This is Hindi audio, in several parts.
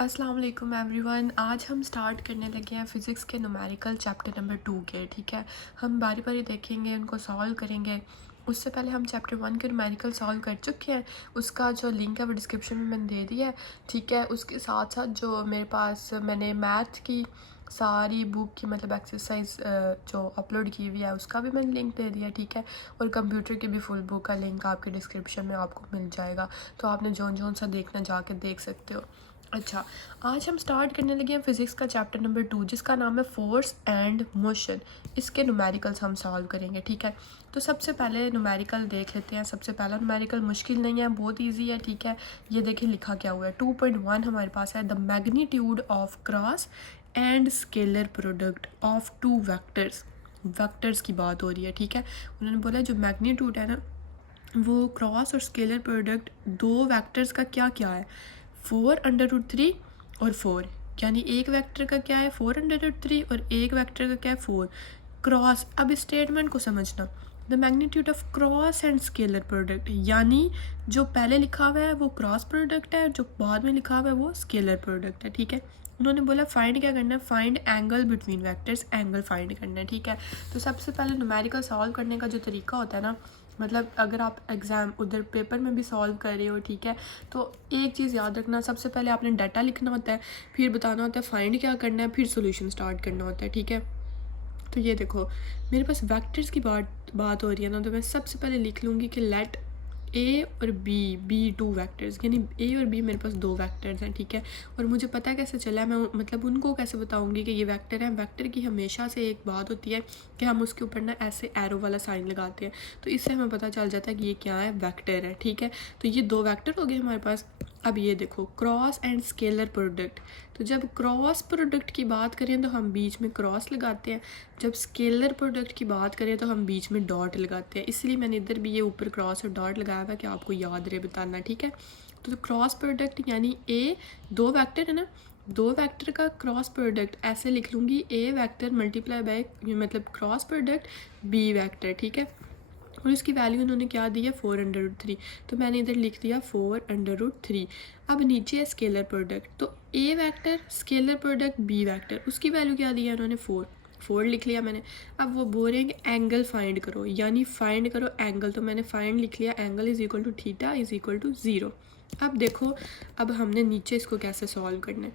अस्सलाम वालेकुम एवरीवन। आज हम स्टार्ट करने लगे हैं फ़िज़िक्स के न्यूमेरिकल चैप्टर नंबर 2 के। ठीक है, हम बारी बारी देखेंगे, उनको सॉल्व करेंगे। उससे पहले हम चैप्टर 1 के न्यूमेरिकल सॉल्व कर चुके हैं। उसका जो लिंक है वो डिस्क्रिप्शन में मैंने दे दिया है। ठीक है, उसके साथ साथ जो मेरे पास मैंने मैथ की सारी बुक की मतलब एक्सरसाइज जो अपलोड की हुई है उसका भी मैंने लिंक दे दिया। ठीक है, और कंप्यूटर की भी फुल बुक का लिंक आपके डिस्क्रिप्शन में आपको मिल जाएगा, तो आपने जौन सा देखना जाके देख सकते हो। अच्छा, आज हम स्टार्ट करने लगे हैं फ़िज़िक्स का चैप्टर नंबर 2 जिसका नाम है फोर्स एंड मोशन। इसके न्यूमेरिकल्स हम सॉल्व करेंगे। ठीक है, तो सबसे पहले न्यूमेरिकल देख लेते हैं। सबसे पहला न्यूमेरिकल मुश्किल नहीं है, बहुत इजी है। ठीक है, ये देखिए लिखा क्या हुआ है। 2.1 हमारे पास है, the magnitude of cross and scalar product of two vectors. Vectors की बात हो रही है। ठीक है, उन्होंने बोला जो मैग्नीट्यूड है ना वो क्रॉस और स्केलर प्रोडक्ट दो वेक्टर्स का क्या क्या है, 4√3 और 4। यानी एक वेक्टर का क्या है 4√3 और एक वेक्टर का क्या है 4 क्रॉस। अब इस स्टेटमेंट को समझना, the magnitude of cross and scalar product, यानी जो पहले लिखा हुआ है वो क्रॉस प्रोडक्ट है, जो बाद में लिखा हुआ है वो स्केलर प्रोडक्ट है। ठीक है, उन्होंने बोला फाइंड क्या करना है, find angle between vectors, angle find करना है। ठीक है, तो सबसे पहले न्यूमेरिकल सॉल्व करने का जो तरीका होता है ना, मतलब अगर आप एग्ज़ाम उधर पेपर में भी सॉल्व कर रहे हो, ठीक है, तो एक चीज़ याद रखना, सबसे पहले आपने डाटा लिखना होता है, फिर बताना होता है फाइंड क्या करना है, फिर सॉल्यूशन स्टार्ट करना होता है। ठीक है, तो ये देखो मेरे पास वेक्टर्स की बात हो रही है ना, तो मैं सबसे पहले लिख लूँगी कि लेट ए और बी टू वेक्टर्स, यानी ए और बी मेरे पास दो वेक्टर्स हैं। ठीक है, और मुझे पता कैसे चला है, मैं मतलब उनको कैसे बताऊंगी कि ये वेक्टर है। वेक्टर की हमेशा से एक बात होती है कि हम उसके ऊपर ना ऐसे एरो वाला साइन लगाते हैं, तो इससे हमें पता चल जाता है कि ये क्या है, वेक्टर है। ठीक है, तो ये दो वेक्टर हो गए हमारे पास। अब ये देखो क्रॉस एंड स्केलर प्रोडक्ट, तो जब क्रॉस प्रोडक्ट की बात करें तो हम बीच में क्रॉस लगाते हैं, जब स्केलर प्रोडक्ट की बात करें तो हम बीच में डॉट लगाते हैं। इसलिए मैंने इधर भी ये ऊपर क्रॉस और डॉट लगाया हुआ कि आपको याद रहे बताना। ठीक है, तो क्रॉस प्रोडक्ट यानी ए, दो वेक्टर है ना, दो वेक्टर का क्रॉस प्रोडक्ट ऐसे लिख लूँगी, ए वेक्टर मल्टीप्लाई बाय मतलब क्रॉस प्रोडक्ट बी वेक्टर। ठीक है, और इसकी वैल्यू उन्होंने क्या दी है 4√3, तो मैंने इधर लिख दिया 4√3। अब नीचे है स्केलर प्रोडक्ट, तो A vector scalar product B vector, उसकी वैल्यू क्या दी है उन्होंने 4 लिख लिया मैंने। अब वो बोल रहे हैं कि एंगल फाइंड करो, यानी फाइंड करो एंगल, तो मैंने फाइंड लिख लिया, angle is equal to theta is equal to 0। अब देखो, अब हमने नीचे इसको कैसे सॉल्व करना है।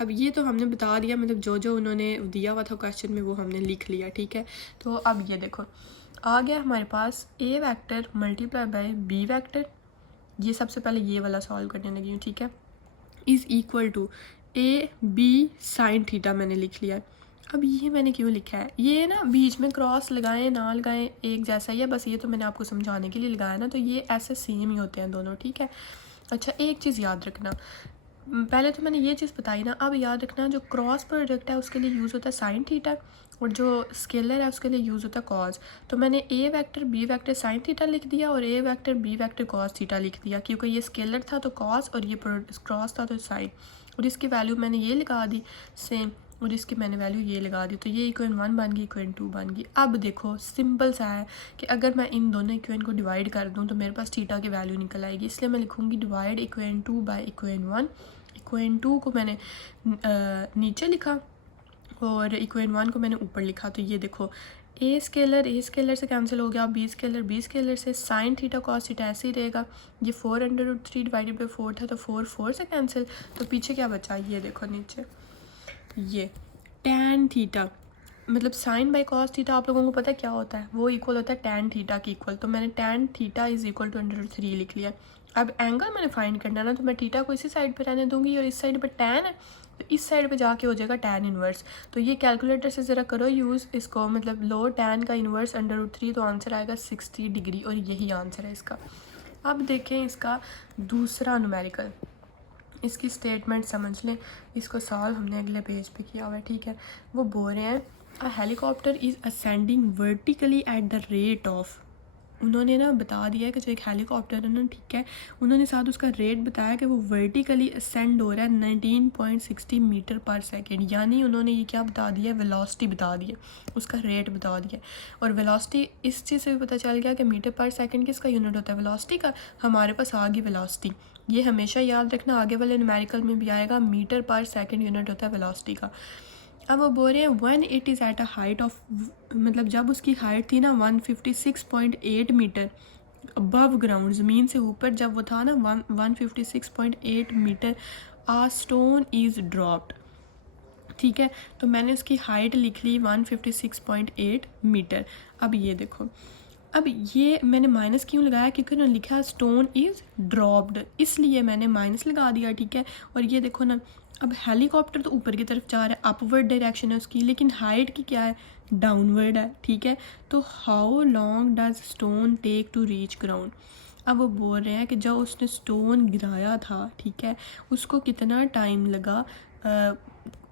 अब ये तो हमने बता दिया, मतलब जो जो उन्होंने दिया हुआ था क्वेश्चन में वो हमने लिख लिया। ठीक है, तो अब ये देखो आ गया हमारे पास A vector multiply by B vector. ये सबसे पहले ये वाला सॉल्व करने लगी हूँ। ठीक है, is equal to A B sine theta मैंने लिख लिया। अब ये मैंने क्यों लिखा है, ये ना बीच में क्रॉस लगाएं ना लगाएं एक जैसा ही है, बस ये तो मैंने आपको समझाने के लिए लगाया ना, तो ये ऐसे सेम ही होते हैं दोनों। ठीक है, अच्छा एक चीज़ याद रखना, पहले तो मैंने ये चीज़ बताई ना, अब याद रखना जो क्रॉस प्रोडक्ट है उसके लिए यूज़ होता है साइन थीटा, और जो स्केलर है उसके लिए यूज़ होता है कॉस। तो मैंने A vector B vector sine theta लिख दिया और A vector B vector cos theta लिख दिया, क्योंकि ये स्केलर था तो कॉस और ये क्रॉस था तो साइन, और इसकी वैल्यू मैंने ये लगा दी सेम, और इसकी मैंने वैल्यू ये लगा दी, तो ये इक्वेशन 1 बन गई, इक्वेशन 2 बन गई। अब देखो सिंपल सा है कि अगर मैं इन दोनों इक्वेशन को डिवाइड कर दूँ तो मेरे पास थीटा की वैल्यू निकल आएगी, इसलिए मैं लिखूँगी divide equation 2 by equation 1। Equation 2 को मैंने नीचे लिखा और इक्वेशन 1 को मैंने ऊपर लिखा, तो ये देखो ए स्केलर से कैंसिल हो गया, बी स्केलर से, साइन थीटा कॉस थीटा ऐसे ही रहेगा। ये 4√3 डिवाइडेड बाई 4 था, तो 4 से कैंसिल, तो पीछे क्या बचा, ये देखो नीचे ये टैन थीटा, मतलब साइन बाई कॉस थीटा आप लोगों को पता है क्या होता है, वो इक्वल होता है टैन थीटा की इक्वल, तो मैंने tan theta is equal to 3 लिख लिया। अब एंगल मैंने फाइंड करना ना, तो मैं थीटा को इसी साइड पे रहने दूंगी और इस साइड पे टैन है तो इस साइड पे जाके हो जाएगा टैन इन्वर्स। तो ये कैलकुलेटर से ज़रा करो यूज़ इसको, मतलब लो टैन का इन्वर्स √3, तो आंसर आएगा 60 डिग्री, और यही आंसर है इसका। अब देखें इसका दूसरा न्यूमेरिकल, इसकी स्टेटमेंट समझ लें, इसको सॉल्व हमने अगले पेज पे किया हुआ है। ठीक है, वो बोल रहे हैं a helicopter is ascending vertically at the rate of, उन्होंने ना बता दिया है कि जो एक हेलीकॉप्टर है ना, ठीक है, उन्होंने साथ उसका रेट बताया कि वो वर्टिकली असेंड हो रहा है 19.60 मीटर पर सेकेंड, यानी उन्होंने ये क्या बता दिया है, वेलोसिटी बता दी है, उसका रेट बता दिया। और वेलोसिटी इस चीज़ से भी पता चल गया कि मीटर पर सेकेंड किसका यूनिट होता है, वेलोसिटी का। हमारे पास आ गई वेलोसिटी, ये हमेशा याद रखना, आगे वाले न्यूमेरिकल में भी आएगा, मीटर पर सेकंड यूनिट होता है वेलोसिटी का। अब वो बोल रहे हैं when it is at a height of, मतलब जब उसकी हाइट थी ना 156.8 मीटर अबव ग्राउंड, ज़मीन से ऊपर जब वो था ना 156.8 metre, a stone is dropped. ठीक है, तो मैंने उसकी हाइट लिख ली 156.8 मीटर। अब ये देखो, अब ये मैंने माइनस क्यों लगाया, क्योंकि ना लिखा स्टोन इज़ ड्रॉप्ड, इसलिए मैंने माइनस लगा दिया। ठीक है, और ये देखो ना, अब हेलीकॉप्टर तो ऊपर की तरफ जा रहा है, अपवर्ड डायरेक्शन है उसकी, लेकिन हाइट की क्या है, डाउनवर्ड है। ठीक है, तो how long does stone take to reach ground. अब वो बोल रहे हैं कि जब उसने स्टोन गिराया था, ठीक है, उसको कितना टाइम लगा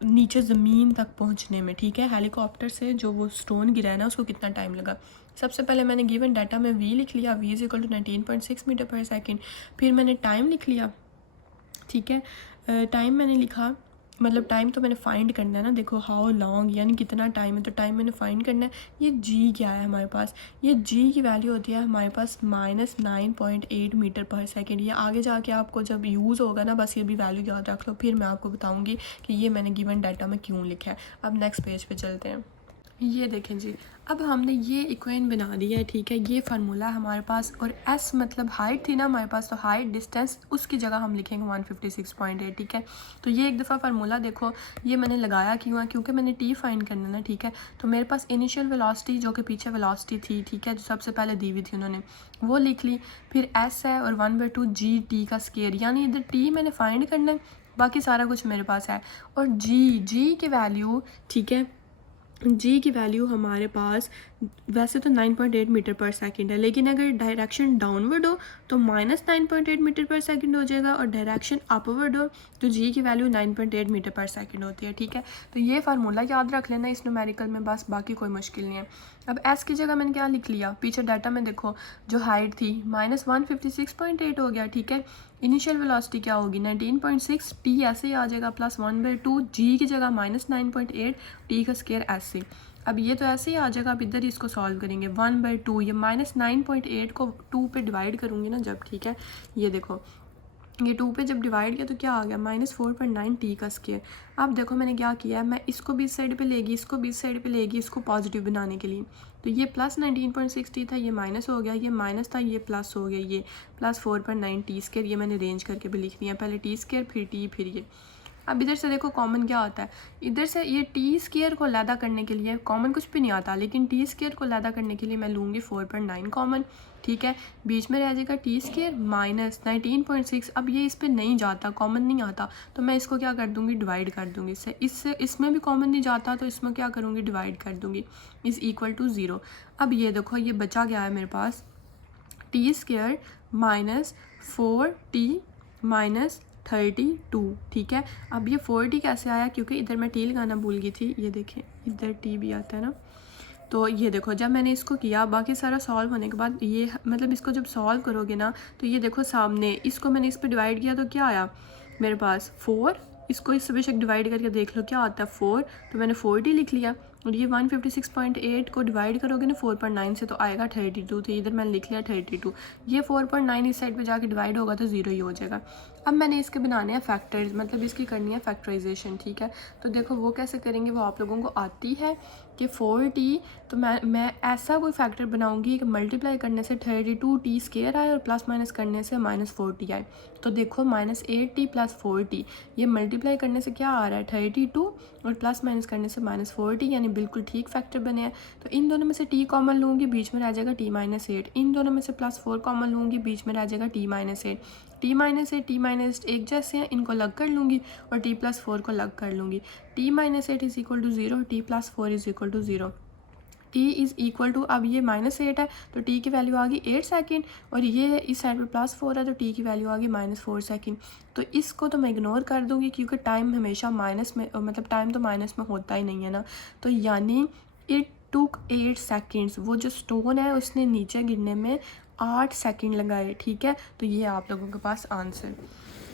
नीचे ज़मीन तक पहुंचने में। ठीक है, हेलीकॉप्टर से जो वो स्टोन गिराया ना उसको कितना टाइम लगा। सबसे पहले मैंने गिवन डाटा में वी लिख लिया, v is equal to 19.6 metre पर सेकेंड। फिर मैंने टाइम लिख लिया। ठीक है, टाइम मैंने लिखा, मतलब टाइम तो मैंने फाइंड करना है ना, देखो हाउ लॉन्ग यानी कितना टाइम है, तो टाइम मैंने फाइंड करना है। ये जी क्या है हमारे पास, ये जी की वैल्यू होती है हमारे पास -9.8 मीटर पर सेकेंड। ये आगे जाके आपको जब यूज़ होगा ना, बस ये भी वैल्यू याद रख लो, फिर मैं आपको बताऊँगी कि ये मैंने गिवन डाटा में क्यों लिखा है। अब नेक्स्ट पेज पे चलते हैं। ये देखें जी, अब हमने ये इक्वेशन बना दी है। ठीक है, ये फार्मूला है हमारे पास, और एस मतलब हाइट थी ना हमारे पास, तो हाइट डिस्टेंस उसकी जगह हम लिखेंगे 156.8। ठीक है, तो ये एक दफ़ा फार्मूला देखो, ये मैंने लगाया क्यों है, क्योंकि मैंने टी फाइंड करना ना। ठीक है, तो मेरे पास इनिशियल वेलोसिटी जो कि पीछे वेलोसिटी थी, ठीक है, जो सबसे पहले दी हुई थी उन्होंने, वो लिख ली। फिर एस है और 1/2 जी टी का स्केयर, यानी इधर टी मैंने फाइंड करना है, बाकी सारा कुछ मेरे पास है। और जी की वैल्यू, ठीक है, जी की वैल्यू हमारे पास वैसे तो 9.8 मीटर पर सेकंड है, लेकिन अगर डायरेक्शन डाउनवर्ड हो तो -9.8 मीटर पर सेकंड हो जाएगा, और डायरेक्शन अपवर्ड हो तो जी की वैल्यू 9.8 मीटर पर सेकंड होती है। ठीक है, तो ये फार्मूला याद रख लेना इस न्यूमेरिकल में, बस बाकी कोई मुश्किल नहीं है। अब एस की जगह मैंने क्या लिख लिया, पीछे डाटा में देखो, जो हाइट थी -156.8 हो गया। ठीक है, इनिशियल वेलोसिटी क्या होगी 19.6, टी ऐसे ही आ जाएगा, +1/2 जी की जगह -9.8 टी का स्केयर ऐसे। अब ये तो ऐसे ही आ जाएगा, अब इधर ही इसको सॉल्व करेंगे 1/2, ये -9.8 को 2 पे डिवाइड करूँगी ना जब, ठीक है, ये देखो ये 2 पे जब डिवाइड किया तो क्या आ गया -4.9 टी का स्केयर। अब देखो मैंने क्या किया है, मैं इसको भी इस साइड पे लेगी, इसको भी इस साइड पे लेगी, इसको पॉजिटिव बनाने के लिए, तो ये +19.6 टी था, ये माइनस हो गया, ये माइनस था, ये प्लस हो गया, ये +4.9 टी स्केयर, ये मैंने रेंज करके भी लिख दिया, पहले टी स्केयर फिर टी फिर ये। अब इधर से देखो कॉमन क्या आता है, इधर से ये टी स्केयर को लैदा करने के लिए कॉमन कुछ भी नहीं आता, लेकिन टी स्केयर को लैदा करने के लिए मैं लूँगी 4.9 कॉमन। ठीक है, बीच में रह जाएगा टी स्केयर -19.6। अब ये इस पर नहीं जाता, कॉमन नहीं आता, तो मैं इसको क्या कर दूँगी, डिवाइड कर दूँगी इससे इसमें भी कॉमन नहीं जाता, तो इसमें क्या करूँगी, डिवाइड कर दूँगी, इज़ इक्वल टू 0। अब ये देखो ये बचा गया है मेरे पास टी स्केयर -4t -32। ठीक है, अब ये 4t कैसे आया, क्योंकि इधर मैं टी लगाना भूल गई थी, ये देखें इधर टी भी आता है ना, तो ये देखो जब मैंने इसको किया, बाकी सारा सॉल्व होने के बाद ये मतलब इसको जब सॉल्व करोगे ना, तो ये देखो सामने इसको मैंने इस पर डिवाइड किया तो क्या आया मेरे पास 4, इसको इससे बेशक डिवाइड करके देख लो क्या आता है 4, तो मैंने 4t लिख लिया, और ये 156.8 को डिवाइड करोगे ना 4.9 से तो आएगा 32, तो इधर मैंने लिख लिया 32, ये 4.9 इस साइड पे जाके डिवाइड होगा तो 0 ही हो जाएगा। अब मैंने इसके बनाने हैं फैक्टर्स, मतलब इसकी करनी है फैक्टराइजेशन। ठीक है, तो देखो वो कैसे करेंगे, वो आप लोगों को आती है कि 4t, तो मैं ऐसा कोई फैक्टर बनाऊंगी कि मल्टीप्लाई करने से 32t स्केयर आए और प्लस माइनस करने से -4t आए। तो देखो -8t + 4t, ये मल्टीप्लाई करने से क्या आ रहा है 32, और प्लस माइनस करने से -4t, यानी बिल्कुल ठीक फैक्टर बने हैं। तो इन दोनों में से t कॉमन लूँगी, बीच में रह जाएगा t-8, इन दोनों में से +4 कॉमन लूँगी, बीच में रह जाएगा t-8, t-8 t-8 एक जैसे हैं, इनको अलग कर लूँगी और t+4 को अलग कर लूँगी, t-8 is equal to 0, t+4 is equal to 0, t is equal to, अब ये -8 है तो t की वैल्यू आ गई 8 सेकेंड, और ये इस साइड पे +4 है तो t की वैल्यू आ गई -4 सेकेंड। तो इसको तो मैं इग्नोर कर दूँगी, क्योंकि टाइम हमेशा माइनस में, मतलब टाइम तो माइनस में होता ही नहीं है ना, तो यानी इट टुक 8 सेकेंड्स, वो जो स्टोन है उसने नीचे गिरने में 8 सेकेंड लगाए। ठीक है, तो ये आप लोगों के पास आंसर।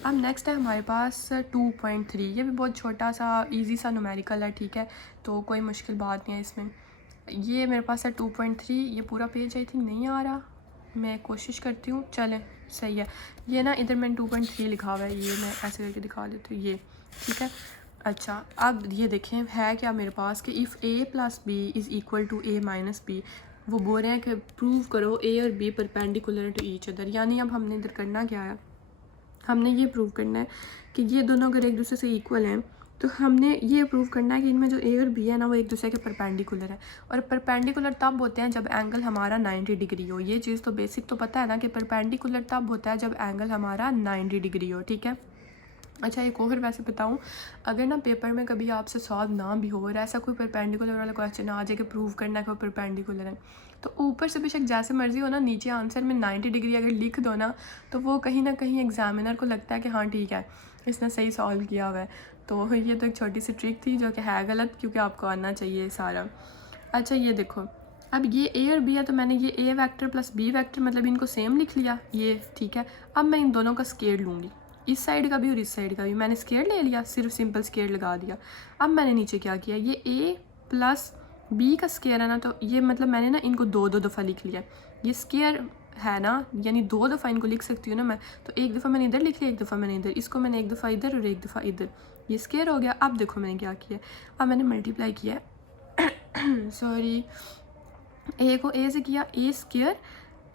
अब नेक्स्ट है हमारे पास 2.3, ये भी बहुत छोटा सा इजी सा न्यूमेरिकल है। ठीक है, तो कोई मुश्किल बात नहीं है इसमें। ये मेरे पास है 2.3, ये पूरा पेज आई थिंक नहीं आ रहा, मैं कोशिश करती हूँ, चलें सही है। ये ना इधर मैंने 2.3 लिखा हुआ है, ये मैं ऐसे करके दिखा देती हूँ, ये ठीक है। अच्छा अब ये देखें है क्या मेरे पास कि if a plus b is equal to a minus b, वो बोल रहे हैं कि प्रूव करो a और b perpendicular to each other. यानी अब हमने इधर करना क्या है, हमने ये प्रूव करना है कि ये दोनों अगर एक दूसरे से इक्वल हैं तो हमने ये प्रूव करना है कि इनमें जो ए और बी है ना वो एक दूसरे के परपेंडिकुलर है। और परपेंडिकुलर तब होते हैं जब एंगल हमारा 90 डिग्री हो। ये चीज़ तो बेसिक तो पता है ना कि परपेंडिकुलर तब होता है जब एंगल हमारा 90 डिग्री हो, ठीक है। अच्छा एक और वैसे बताऊँ, अगर ना पेपर में कभी आपसे सॉल्व ना भी हो और ऐसा कोई परपेंडिकुलर वाला क्वेश्चन आ जाए कि प्रूव करना है कि वो परपेंडिकुलर है, तो ऊपर से बेशक जैसे मर्जी हो ना, नीचे आंसर में 90 डिग्री अगर लिख दो ना तो वो कहीं ना कहीं एग्जामिनर को लगता है कि हाँ ठीक है इसने सही सॉल्व किया हुआ है। तो ये तो एक छोटी सी ट्रिक थी जो कि है गलत, क्योंकि आपको आना चाहिए सारा। अच्छा ये देखो, अब ये ए और बी है तो मैंने ये ए वैक्टर प्लस बी वैक्टर मतलब इनको सेम लिख लिया, ये ठीक है। अब मैं इन दोनों का स्केयर लूँगी, इस साइड का भी और इस साइड का भी मैंने स्केयर ले लिया, सिर्फ सिंपल स्केयर लगा दिया। अब मैंने नीचे क्या किया, ये ए प्लस बी का स्केयर है ना, तो ये मतलब मैंने ना इनको दो दो दफ़ा लिख लिया। ये स्केयर है ना, यानी दो दफ़ा इनको लिख सकती हूँ ना मैं, तो एक दफ़ा मैंने इधर लिख लिया, एक दफ़ा मैंने इधर, इसको मैंने एक दफ़ा इधर और एक दफ़ा इधर, ये स्केयर हो गया। अब देखो मैंने क्या किया, अब मैंने मल्टीप्लाई किया सॉरी, ए को ए से किया ए स्केयर,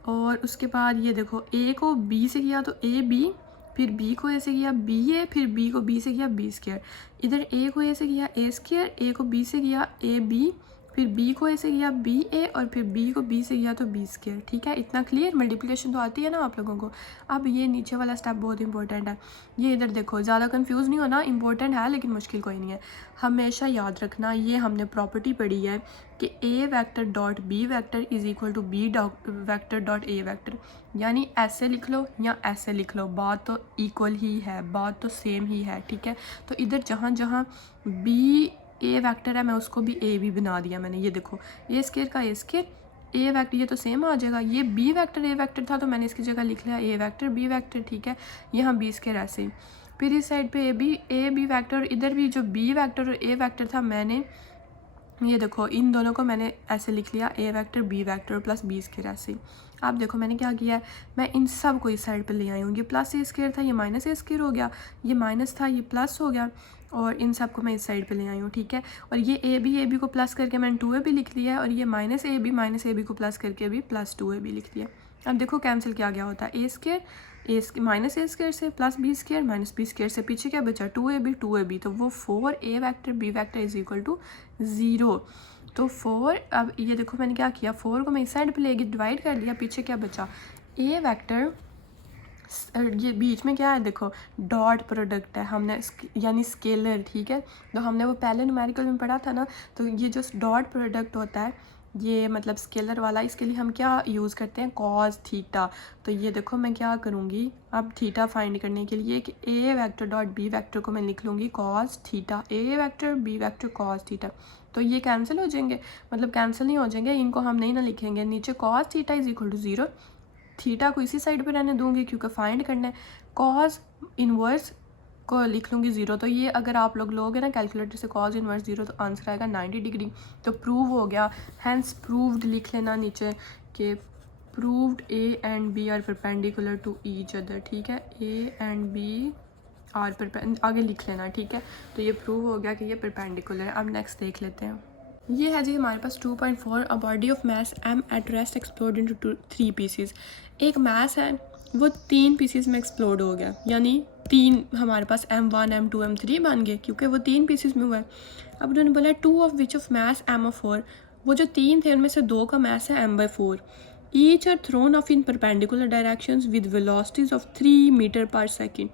और उसके बाद ये देखो ए को बी से किया तो ए बी, फिर बी को ए से किया बी ए, फिर बी को बी से किया बी स्केयर। इधर ए को ए से किया ए स्केयर, ए को बी से किया ए बी, फिर बी को ए से किया बी ए, और फिर बी को बी से किया तो बी स्केयर, ठीक है। इतना क्लियर, मल्टीप्लिकेशन तो आती है ना आप लोगों को। अब ये नीचे वाला स्टेप बहुत इंपॉर्टेंट है, ये इधर देखो, ज़्यादा कंफ्यूज नहीं होना, इंपॉर्टेंट है लेकिन मुश्किल कोई नहीं है। हमेशा याद रखना, ये हमने प्रॉपर्टी पढ़ी है कि A vector dot B vector is equal to B vector dot A vector. यानी ऐसे लिख लो या ऐसे लिख लो, बात तो इक्वल ही है, बात तो सेम ही है, ठीक है। तो इधर जहाँ जहाँ बी ए वैक्टर है मैं उसको भी ए भी बना दिया मैंने। ये देखो ए स्केयर का ए स्केयर, ए वैक्टर ये तो सेम आ जाएगा। ये बी वैक्टर ए वैक्टर था तो मैंने इसकी जगह लिख लिया ए वैक्टर बी वैक्टर, ठीक है। यहाँ बी स्केयर ऐसे ही, फिर इस साइड पे ए बी वैक्टर, इधर भी जो बी वैक्टर और ए वैक्टर था मैंने ये देखो इन दोनों को मैंने ऐसे लिख लिया A vector B vector plus B square ऐसे ही। आप देखो मैंने क्या किया है, मैं इन सब को इस साइड पे ले आई हूँ। ये प्लस ए स्केयर था, ये माइनस ए स्केयर हो गया, ये माइनस था, ये प्लस हो गया, और इन सब को मैं इस साइड पे ले आई हूँ, ठीक है। और ये ए बी को प्लस करके मैंने 2ab लिख लिया है, और ये माइनस ए बी को प्लस करके भी प्लस 2ab लिख दिया। अब देखो कैंसिल क्या गया होता है, a square minus a square से plus B square minus b square से, पीछे क्या बचा 2ab, तो वो 4a vector B vector is equal to 0। तो 4, अब ये देखो मैंने क्या किया, 4 को मैं इस साइड पे लेके डिवाइड कर दिया, पीछे क्या बचा ए वैक्टर, ये बीच में क्या है देखो डॉट प्रोडक्ट है हमने, यानी स्केलर, ठीक है। तो हमने वो पहले न्यूमेरिकल में पढ़ा था ना, तो ये जो डॉट प्रोडक्ट होता है ये मतलब स्केलर वाला, इसके लिए हम क्या यूज़ करते हैं, कॉस थीटा। तो ये देखो मैं क्या करूँगी अब थीटा फाइंड करने के लिए कि A vector dot B vector को मैं लिख लूँगी cos theta, A vector B vector cos theta. तो ये कैंसिल हो जाएंगे, मतलब कैंसिल नहीं हो जाएंगे, इनको हम नहीं ना लिखेंगे, नीचे cos theta is equal to 0, theta को इसी साइड पे रहने दूंगी क्योंकि फाइंड करना है, कॉस इन्वर्स को लिख लूँगी 0। तो ये अगर आप लोग लोगे ना कैलकुलेटर से कॉस इन्वर्स 0 तो आंसर आएगा 90 डिग्री। तो प्रूव हो गया, हैंस प्रूव्ड लिख लेना नीचे कि proved a and b are perpendicular to each other, ठीक है। ए एंड बी आर आगे लिख लेना, ठीक है। तो ये प्रूव हो गया कि ये परपेंडिकुलर है। अब नेक्स्ट देख लेते हैं, ये है जी हमारे पास 2.4, a body of mass m at rest explode into 3 pieces. एक मास है वो 3 पीसेस में एक्सप्लोड हो गया, यानी 3 हमारे पास m1 m2 m3 बन गए क्योंकि वो 3 पीसेस में हुआ है। अब उन्होंने बोला 2 of which of mass m/4, वो जो 3 थे उनमें से 2 का मास है m/4, each are thrown off in perpendicular directions with velocities of 3 metre पर सेकेंड।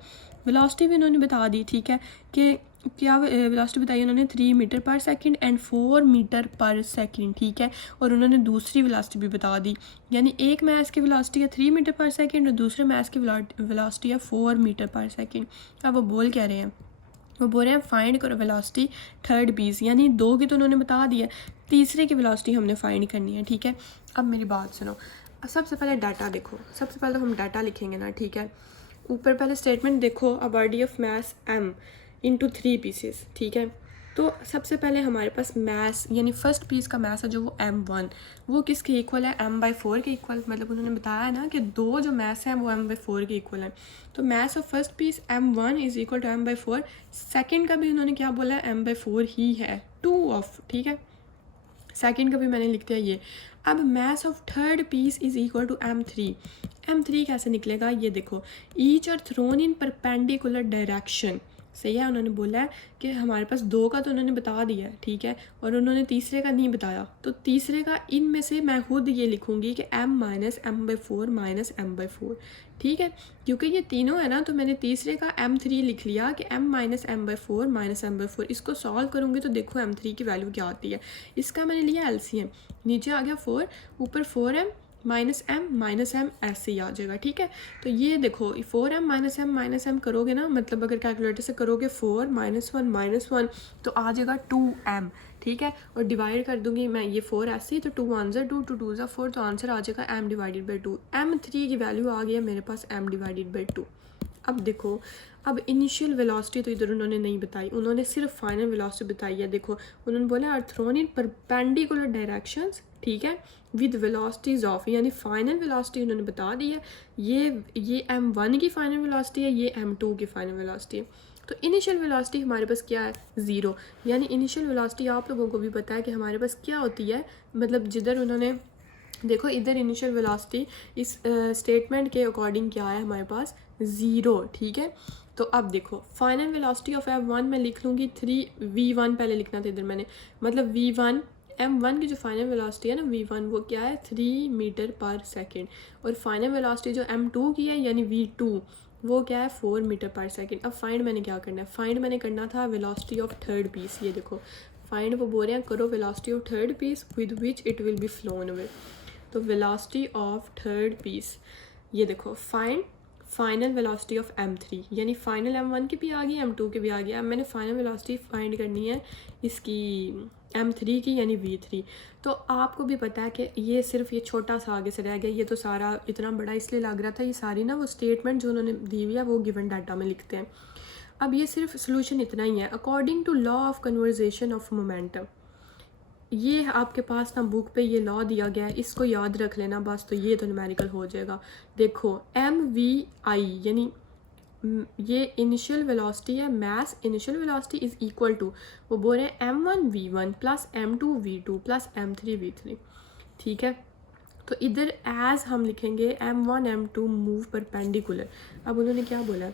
वेलोसिटी भी उन्होंने बता दी, ठीक है, कि क्या वेलोसिटी बताई उन्होंने 3 metre per second and 4 metre per second, ठीक है। और उन्होंने दूसरी वेलोसिटी भी बता दी, यानी एक मैस की वेलोसिटी है 3 मीटर पर सेकंड और दूसरे मैस की वेलोसिटी है 4 मीटर पर सेकंड। अब वो बोल क्या रहे हैं, वो बोल रहे हैं फाइंड करो वेलोसिटी थर्ड पीस, यानी 2 की तो उन्होंने बता दी है, तीसरे की वेलोसिटी हमने फाइंड करनी है, ठीक है। अब मेरी बात सुनो, सबसे पहले डाटा देखो, सबसे पहले हम डाटा लिखेंगे ना, ठीक है। ऊपर पहले स्टेटमेंट देखो, a body of mass m into 3 pieces, ठीक है। तो सबसे पहले हमारे पास मास यानी फर्स्ट पीस का मास है जो वो m1, वो किसके इक्वल है, m/4 के इक्वल। मतलब उन्होंने बताया है ना कि दो जो मास हैं वो m/4 के इक्वल है। तो mass of first piece m1 is equal to m/4। Second का भी उन्होंने क्या बोला है, m/4 ही है, 2 ऑफ, ठीक है, सेकेंड का भी मैंने लिख दिया ये। अब mass of third piece is equal to m3। m3 कैसे निकलेगा, ये देखो, each are thrown in perpendicular direction. सही है, उन्होंने बोला है कि हमारे पास दो का तो उन्होंने बता दिया है, ठीक है, और उन्होंने तीसरे का नहीं बताया। तो तीसरे का इनमें से मैं खुद ये लिखूंगी कि m minus m/4 minus m/4, ठीक है, क्योंकि ये तीनों है ना, तो मैंने तीसरे का m3 लिख लिया कि m minus m/4 minus m/4। इसको सॉल्व करूँगी तो देखो m3 की वैल्यू क्या आती है। इसका मैंने लिया LCM, नीचे आ गया 4, ऊपर 4m माइनस m ऐसे ही आ जाएगा, ठीक है। तो ये देखो 4m माइनस m करोगे ना, मतलब अगर कैलकुलेटर से करोगे 4 -1 -1 तो आ जाएगा 2m, ठीक है, और डिवाइड कर दूंगी मैं ये 4 ऐसे ही, तो 2 1 ज़ा 2 2 2 ज़ा 4, तो आंसर आ जाएगा m डिवाइडेड बाई 2। m3 की वैल्यू आ गई है मेरे पास m डिवाइडेड बाई 2। अब देखो, अब इनिशियल वेलोसिटी तो इधर उन्होंने नहीं बताई, उन्होंने सिर्फ फाइनल वेलोसिटी बताई है। देखो उन्होंने बोला are thrown in perpendicular directions, ठीक है, विद वेलोसिटीज ऑफ, यानी फाइनल वेलोसिटी उन्होंने बता दी है। ये m1 की फाइनल वेलोसिटी है, ये m2 की फाइनल वेलोसिटी है। तो इनिशियल वेलोसिटी हमारे पास क्या है, 0। यानी इनिशियल वेलोसिटी आप लोगों को भी पता है कि हमारे पास क्या होती है, मतलब जिधर उन्होंने देखो इधर इनिशियल वेलोसिटी इस स्टेटमेंट के अकॉर्डिंग क्या है हमारे पास, 0, ठीक है। तो अब देखो फाइनल वेलोसिटी ऑफ m1 मैं लिख लूँगी 3v1, पहले लिखना था इधर मैंने, मतलब v1 m1 की जो फाइनल वेलोसिटी है ना v1, वो क्या है 3 मीटर पर सेकेंड, और फाइनल वेलोसिटी जो m2 की है यानी v2, वो क्या है 4 मीटर पर सेकेंड। अब फाइंड मैंने क्या करना है, फाइंड मैंने करना था वेलोसिटी ऑफ थर्ड पीस। ये देखो फाइंड वो बोल रहे हैं करो velocity of third peace with which it will be phloem away. तो वेलोसिटी ऑफ थर्ड पीस, ये देखो find final velocity of m3, यानी फाइनल m1 की भी आ गई, m2 की भी आ गई। अब मैंने फाइनल वेलोसिटी फाइंड करनी है इसकी m3 की, यानी v3। तो आपको भी पता है कि ये सिर्फ ये छोटा सा आगे से रह गया, ये तो सारा इतना बड़ा इसलिए लग रहा था, ये सारी ना वो स्टेटमेंट जो उन्होंने दी हुई है वो गिवन डाटा में लिखते हैं। अब ये सिर्फ सोल्यूशन इतना ही है, according to law of conservation of momentum. ये आपके पास ना बुक पे ये लॉ दिया गया है, इसको याद रख लेना बस, तो ये तो न्यूमेरिकल हो जाएगा। देखो MVI यानी ये इनिशियल वेलोसिटी है, mass initial velocity is equal to, वो बोल रहे हैं m1v1 plus m2v2 plus m3v3, ठीक है। तो इधर एज हम लिखेंगे m1 m2 मूव परपेंडिकुलर। अब उन्होंने क्या बोला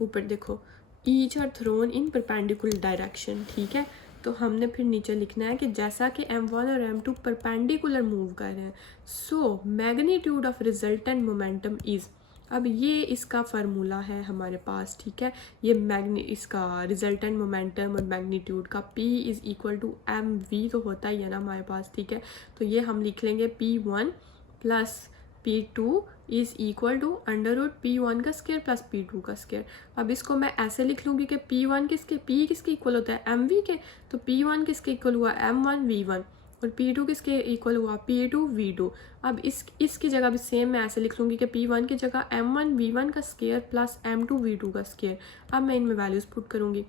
ऊपर देखो, each are thrown in perpendicular direction, ठीक है। तो हमने फिर नीचे लिखना है कि जैसा कि m1 और m2 परपेंडिकुलर मूव कर रहे हैं, so magnitude of resultant momentum is, अब ये इसका फार्मूला है हमारे पास, ठीक है। ये इसका रिजल्टेंट मोमेंटम और मैग्नीट्यूड का P is equal to mv तो होता ही है ना हमारे पास, ठीक है। तो ये हम लिख लेंगे P1 plus P2 is equal to √P1 का स्केयर प्लस P2 का स्केयर। अब इसको मैं ऐसे लिख लूँगी कि P1 किसके इक्वल होता है, mv के, तो P1 किसके इक्वल हुआ m1 v1, और P2 किसके इक्वल हुआ P2 v2। अब इसकी जगह भी सेम मैं ऐसे लिख लूँगी कि P1 की जगह m1 v1 का स्केयर प्लस m2 v2 का स्केयर। अब मैं इनमें वैल्यूज़ पुट करूँगी।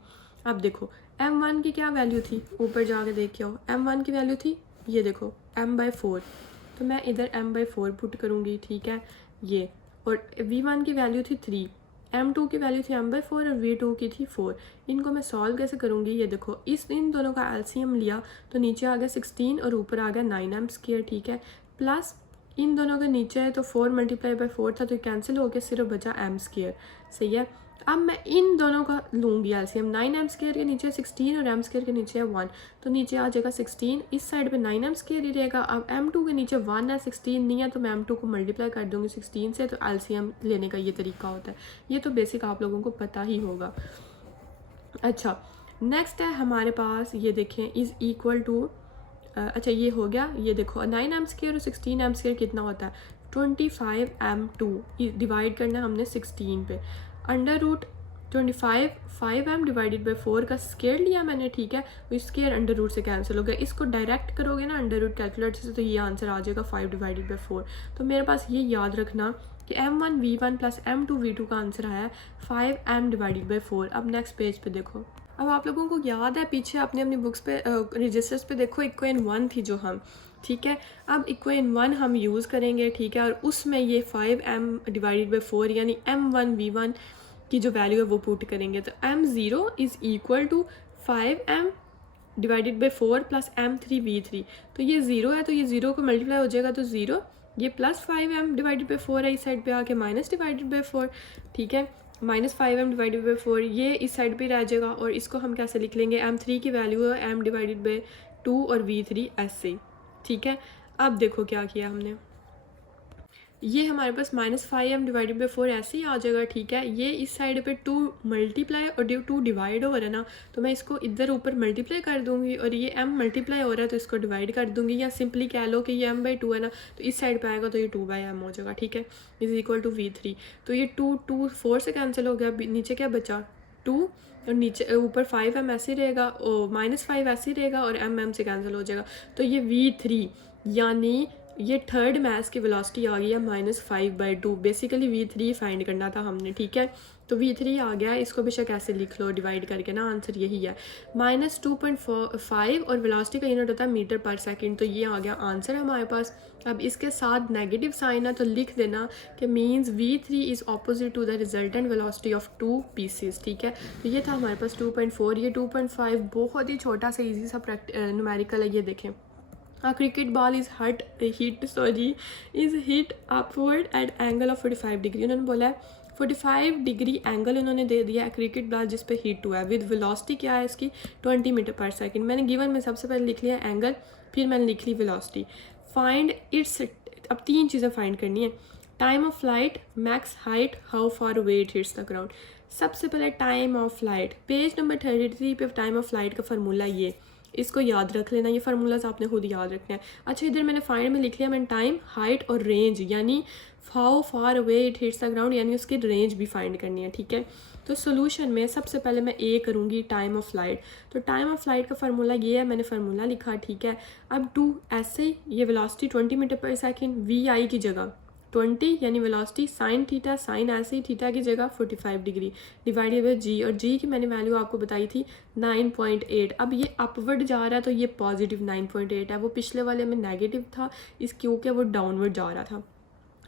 अब देखो m1 की क्या वैल्यू थी, ऊपर जाके देख के आओ, m1 की वैल्यू थी ये देखो m/4, तो मैं इधर m/4 पुट करूँगी, ठीक है ये, और v1 की वैल्यू थी 3, m2 की वैल्यू थी m/4 और v2 की थी 4। इनको मैं सॉल्व कैसे करूँगी, ये देखो इन दोनों का LCM लिया तो नीचे आ गया 16 और ऊपर आ गया 9m स्क्वायर, ठीक है, प्लस इन दोनों के नीचे है तो 4 मल्टीप्लाई बाई 4 था तो कैंसिल हो गया, सिर्फ बचा m स्क्वायर, सही है। अब मैं इन दोनों का लूँगी LCM, 9m स्क्वायर के नीचे 16 और m स्क्वायर के नीचे है 1, तो नीचे आ जाएगा 16, इस साइड पे 9m स्क्वायर ही रहेगा। अब m2 के नीचे 1 है, 16 नहीं है, तो मैं m2 को मल्टीप्लाई कर दूँगी 16 से, तो LCM लेने का ये तरीका होता है। ये तो बेसिक आप लोगों को पता ही होगा। अच्छा नेक्स्ट है हमारे पास, ये देखें इज़ इक्वल टू, अच्छा ये हो गया, ये देखो 9m स्क्वायर और 16m स्क्वायर कितना होता है 25m2, डिवाइड करना है हमने 16 पे, √25 5m डिवाइडेड बाई 4 का स्क्वायर लिया मैंने, ठीक है, इस स्क्वायर अंडर रूट से कैंसिल हो गया, इसको डायरेक्ट करोगे ना अंडर रूट कैलकुलेटर से तो ये आंसर आ जाएगा 5 डिवाइडेड बाई 4। तो मेरे पास ये याद रखना कि m1 v1 plus m2 v2 का आंसर आया 5m डिवाइडेड बाई 4। अब नेक्स्ट पेज पे देखो, अब आप लोगों को याद है पीछे आपने अपनी बुक्स पे रजिस्टर्स पे देखो इक्वेशन 1 थी जो हम, ठीक है। अब इक्वेशन 1 हम यूज़ करेंगे, ठीक है, और उसमें ये 5m डिवाइडेड बाई 4 यानी m1v1 की जो वैल्यू है वो पुट करेंगे। तो m0 is equal to 5m divided by 4 plus m3v3। तो ये 0 है तो ये 0 को मल्टीप्लाई हो जाएगा तो 0, ये प्लस 5m डिवाइडेड बाई 4 है, इस साइड पे आके माइनस डिवाइडेड बाई 4, ठीक है। माइनस 5m डिवाइडेड बाई 4 ये इस साइड पे रह जाएगा, और इसको हम कैसे लिख लेंगे, m3 की वैल्यू है m डिवाइडेड बाई 2 और v3 ऐसे, ठीक है। अब देखो क्या किया हमने, ये हमारे पास -5m डिवाइडेड बाई 4 ऐसे ही आ जाएगा, ठीक है। ये इस साइड पे 2 मल्टीप्लाई और 2 डिवाइड हो रहा है ना, तो मैं इसको इधर ऊपर मल्टीप्लाई कर दूंगी, और ये m मल्टीप्लाई हो रहा है तो इसको डिवाइड कर दूंगी, या सिंपली कह लो कि ये m/2 है ना, तो इस साइड पे आएगा तो ये 2/m हो जाएगा, ठीक है, इज इक्वल टू v3। तो ये 2 4 से कैंसिल हो गया, नीचे क्या बचा 2, और नीचे ऊपर 5m ऐसे ही रहेगा, और -5 ऐसे ही रहेगा, और m से कैंसिल हो जाएगा। तो ये v3 यानी ये थर्ड मैथ्स की वेलोसिटी आ गई है -5/2। बेसिकली v3 फाइंड करना था हमने, ठीक है। तो v3 आ गया, इसको बेशक ऐसे लिख लो डिवाइड करके ना, आंसर यही है -2.5, और वेलोसिटी का यूनिट होता है मीटर पर सेकंड। तो ये आ गया आंसर हमारे पास। अब इसके साथ नेगेटिव साइन है तो लिख देना कि means v3 is opposite to the resultant velocity of 2 pieces, ठीक है। तो ये था हमारे पास 2.4, ये 2.5 बहुत ही छोटा सा ईजी सा न्यूमेरिकल है, ये देखें। A cricket ball is hit upward at angle of 45 degree. उन्होंने बोला है 45 डिग्री एंगल उन्होंने दे दिया है क्रिकेट बॉल जिस पे हिट हुआ है, विद वेलोसिटी क्या है इसकी 20 मीटर पर सेकंड। मैंने गिवन में सबसे पहले लिख लिया एंगल, फिर मैंने लिख ली वेलोसिटी। फाइंड इट्स, अब 3 चीज़ें फाइंड करनी है, time of flight, max height, how far away it hits the ground. सबसे पहले time of flight, page number 33 पे टाइम ऑफ फ्लाइट का फार्मूला, ये इसको याद रख लेना, ये फार्मूलाज आपने खुद याद रखना है। अच्छा इधर मैंने फाइंड में लिख लिया मैंने टाइम, हाइट और रेंज, यानी how far away it hits the ground, यानी उसकी रेंज भी फाइंड करनी है, ठीक है। तो सोल्यूशन में सबसे पहले मैं ए करूँगी टाइम ऑफ फ्लाइट। तो टाइम ऑफ फ्लाइट का फार्मूला ये है, मैंने फार्मूला लिखा, ठीक है। अब 2 ऐसे, ये वेलोसिटी 20 मीटर पर सेकेंड, वी आई की जगह 20 यानी वेलोसिटी, साइन थीटा, साइन ऐसे ही थीटा की जगह 45 डिग्री डिवाइडेड बाई जी, और जी की मैंने वैल्यू आपको बताई थी 9.8। अब ये अपवर्ड जा रहा है तो ये पॉजिटिव 9.8 है, वो पिछले वाले में नेगेटिव था इस क्योंकि वो डाउनवर्ड जा रहा था।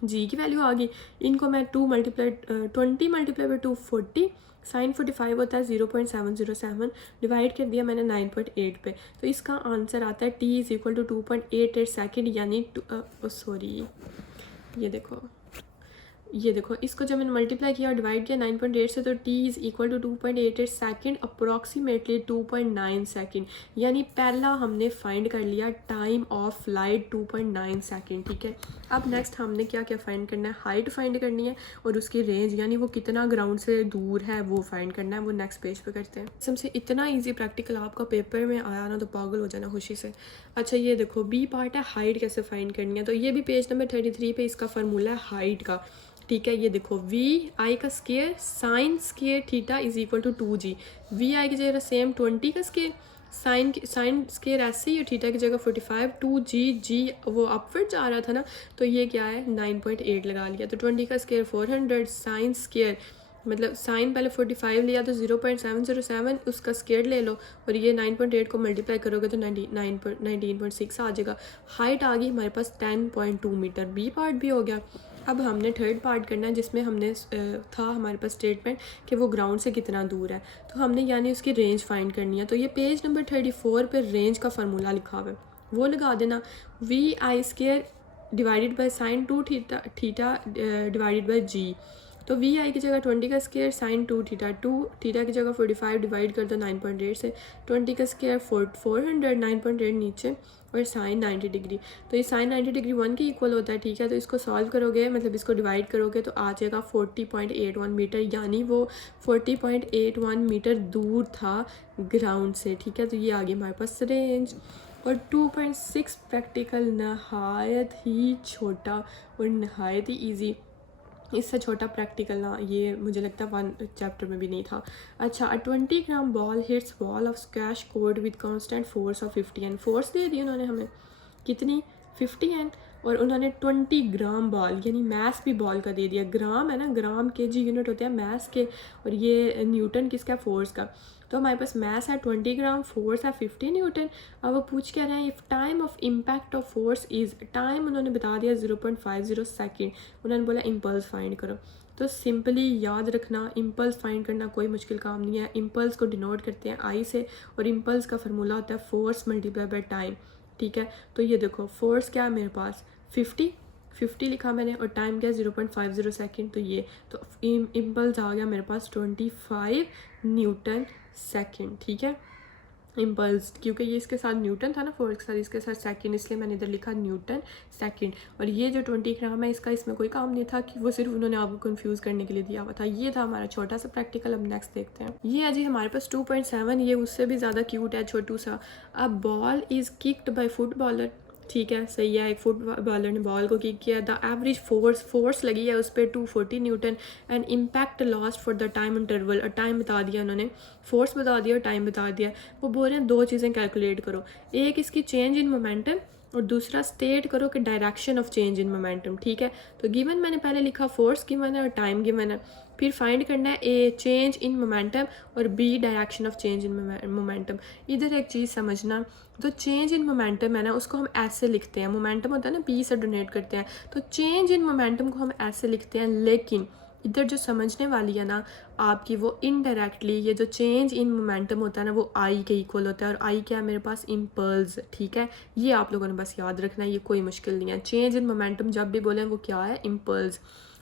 जी की वैल्यू आ गई, इनको मैं 20 मल्टीप्लाई बाई 2 40, साइन 45 होता है 0.707, डिवाइड कर दिया मैंने 9.8 पे। तो इसका आंसर आता है t is equal to 2.88 second, यानी सॉरी ये देखो इसको जब मैंने मल्टीप्लाई किया और डिवाइड किया 9.8 से, तो t is equal to 2.88 second, approximately 2.9 second. यानी पहला हमने फाइंड कर लिया टाइम ऑफ फ्लाइट 2.9 सेकेंड, ठीक है। अब नेक्स्ट हमने क्या क्या फाइंड करना है, हाइट फाइंड करनी है और उसकी रेंज, यानी वो कितना ग्राउंड से दूर है वो फाइंड करना है। वो नेक्स्ट पेज पे करते हैं। सबसे इतना ईजी प्रैक्टिकल आपका पेपर में आया ना तो पागल हो जाना खुशी से। अच्छा ये देखो बी पार्ट है, हाइट कैसे फाइंड करनी है, तो ये भी पेज नंबर 33 पे इसका फार्मूला है हाइट का, ठीक है। ये देखो वी आई का square sine square theta is equal to 2g, v i की जगह सेम 20 का स्केयर, साइन स्केयर ऐसे ही, और थीटा की जगह 45, 2g, जी वो अपवर्ड जा रहा था ना, तो ये क्या है 9.8 लगा लिया। तो 20 का स्केयर 400, साइन स्केयर मतलब साइन पहले 45 लिया तो 0.707, उसका स्केयर ले लो, और ये 9.8 को मल्टीप्लाई करोगे तो 19.6 आ जाएगा। हाइट आ गई हमारे पास 10.2 मीटर, बी पार्ट भी हो गया। अब हमने थर्ड पार्ट करना है जिसमें हमने था हमारे पास स्टेटमेंट कि वो ग्राउंड से कितना दूर है, तो हमने यानी उसकी रेंज फाइंड करनी है। तो ये पेज नंबर 34 पे रेंज का फार्मूला लिखा हुआ है, वो लगा देना, v i square divided by sine 2 theta divided by जी। तो वी आई की जगह 20 का स्केयर साइन 2 थीटा की जगह 45 डिवाइड कर दो 9.8 से, 20 का स्केयर 400, 9.8 नीचे, और साइन 90 डिग्री। तो ये साइन 90 डिग्री 1 के इक्वल होता है, ठीक है। तो इसको सॉल्व करोगे मतलब इसको डिवाइड करोगे तो आ जाएगा 40.81 मीटर, यानी वो 40.81 मीटर दूर था ग्राउंड से, ठीक है। तो ये आ गई हमारे पास रेंज। और 2.6 प्रैक्टिकल नहायत ही छोटा और नहायत ही ईजी, इससे छोटा प्रैक्टिकल ना ये मुझे लगता है 1 चैप्टर में भी नहीं था। अच्छा, 20 gram ball hits wall of squash court with constant force of 50 N, फोर्स दे दी उन्होंने हमें कितनी 50 एन, और उन्होंने 20 ग्राम बॉल यानी मैस भी बॉल का दे दिया, ग्राम है ना, ग्राम के जी यूनिट होते हैं मैस के, और ये न्यूटन किसका फोर्स का। तो तो हमारे पास मास है 20 ग्राम, फोर्स है 50 न्यूटन। अब वो पूछ क्या रहे हैं, if time of impact of force is, time उन्होंने बता दिया 0.50 सेकेंड, उन्होंने बोला इम्पल्स फाइंड करो। तो सिंपली याद रखना, इम्पल्स फाइंड करना कोई मुश्किल काम नहीं है। इम्पल्स को डिनोट करते हैं आई से, और इम्पल्स का फार्मूला होता है फोर्स मल्टीप्लाई बाय टाइम, ठीक है। तो ये देखो फोर्स क्या है मेरे पास 50 लिखा मैंने, और टाइम क्या है 0.50 सेकेंड। तो ये तो इम्पल्स आ गया मेरे पास 25 न्यूटन सेकेंड, ठीक है। इम्पल्स, क्योंकि ये इसके साथ न्यूटन था ना फोर्स के साथ, इसके साथ सेकंड, इसलिए मैंने इधर लिखा न्यूटन सेकंड। और ये जो 20 ग्राम है इसका इसमें कोई काम नहीं था, कि वो सिर्फ उन्होंने आपको कंफ्यूज करने के लिए दिया हुआ था। ये था हमारा छोटा सा प्रैक्टिकल। अब नेक्स्ट देखते हैं। ये है जी हमारे पास 2.7, ये उससे भी ज़्यादा क्यूट है, छोटू सा। A ball is kicked bye footballer, ठीक है सही है, एक फुटबॉलर ने बॉल को किक किया। द एवरेज फोर्स लगी है उस पर 240 Newton and impact lost for the time interval, और टाइम बता दिया उन्होंने, फोर्स बता दिया और टाइम बता दिया। वो बोल रहे हैं दो चीज़ें कैलकुलेट करो, एक इसकी चेंज इन मोमेंटम, और दूसरा स्टेट करो कि direction of change in momentum, ठीक है। तो गिवन मैंने पहले लिखा फोर्स गिवन है और टाइम गिवन है, फिर फाइंड करना है ए चेंज इन मोमेंटम और b direction of change in momentum. इधर एक चीज़ समझना, तो चेंज इन मोमेंटम है ना, उसको हम ऐसे लिखते हैं, मोमेंटम होता है ना पी से डोनेट करते हैं, तो चेंज इन मोमेंटम को हम ऐसे लिखते हैं। लेकिन इधर जो समझने वाली है ना आपकी, वो इनडायरेक्टली ये जो चेंज इन मोमेंटम होता है ना वो आई के इक्वल होता है, और आई क्या है मेरे पास इम्पल्स, ठीक है। ये आप लोगों ने बस याद रखना है, ये कोई मुश्किल नहीं है। चेंज इन मोमेंटम जब भी बोलें वो क्या है, इम्पल्स।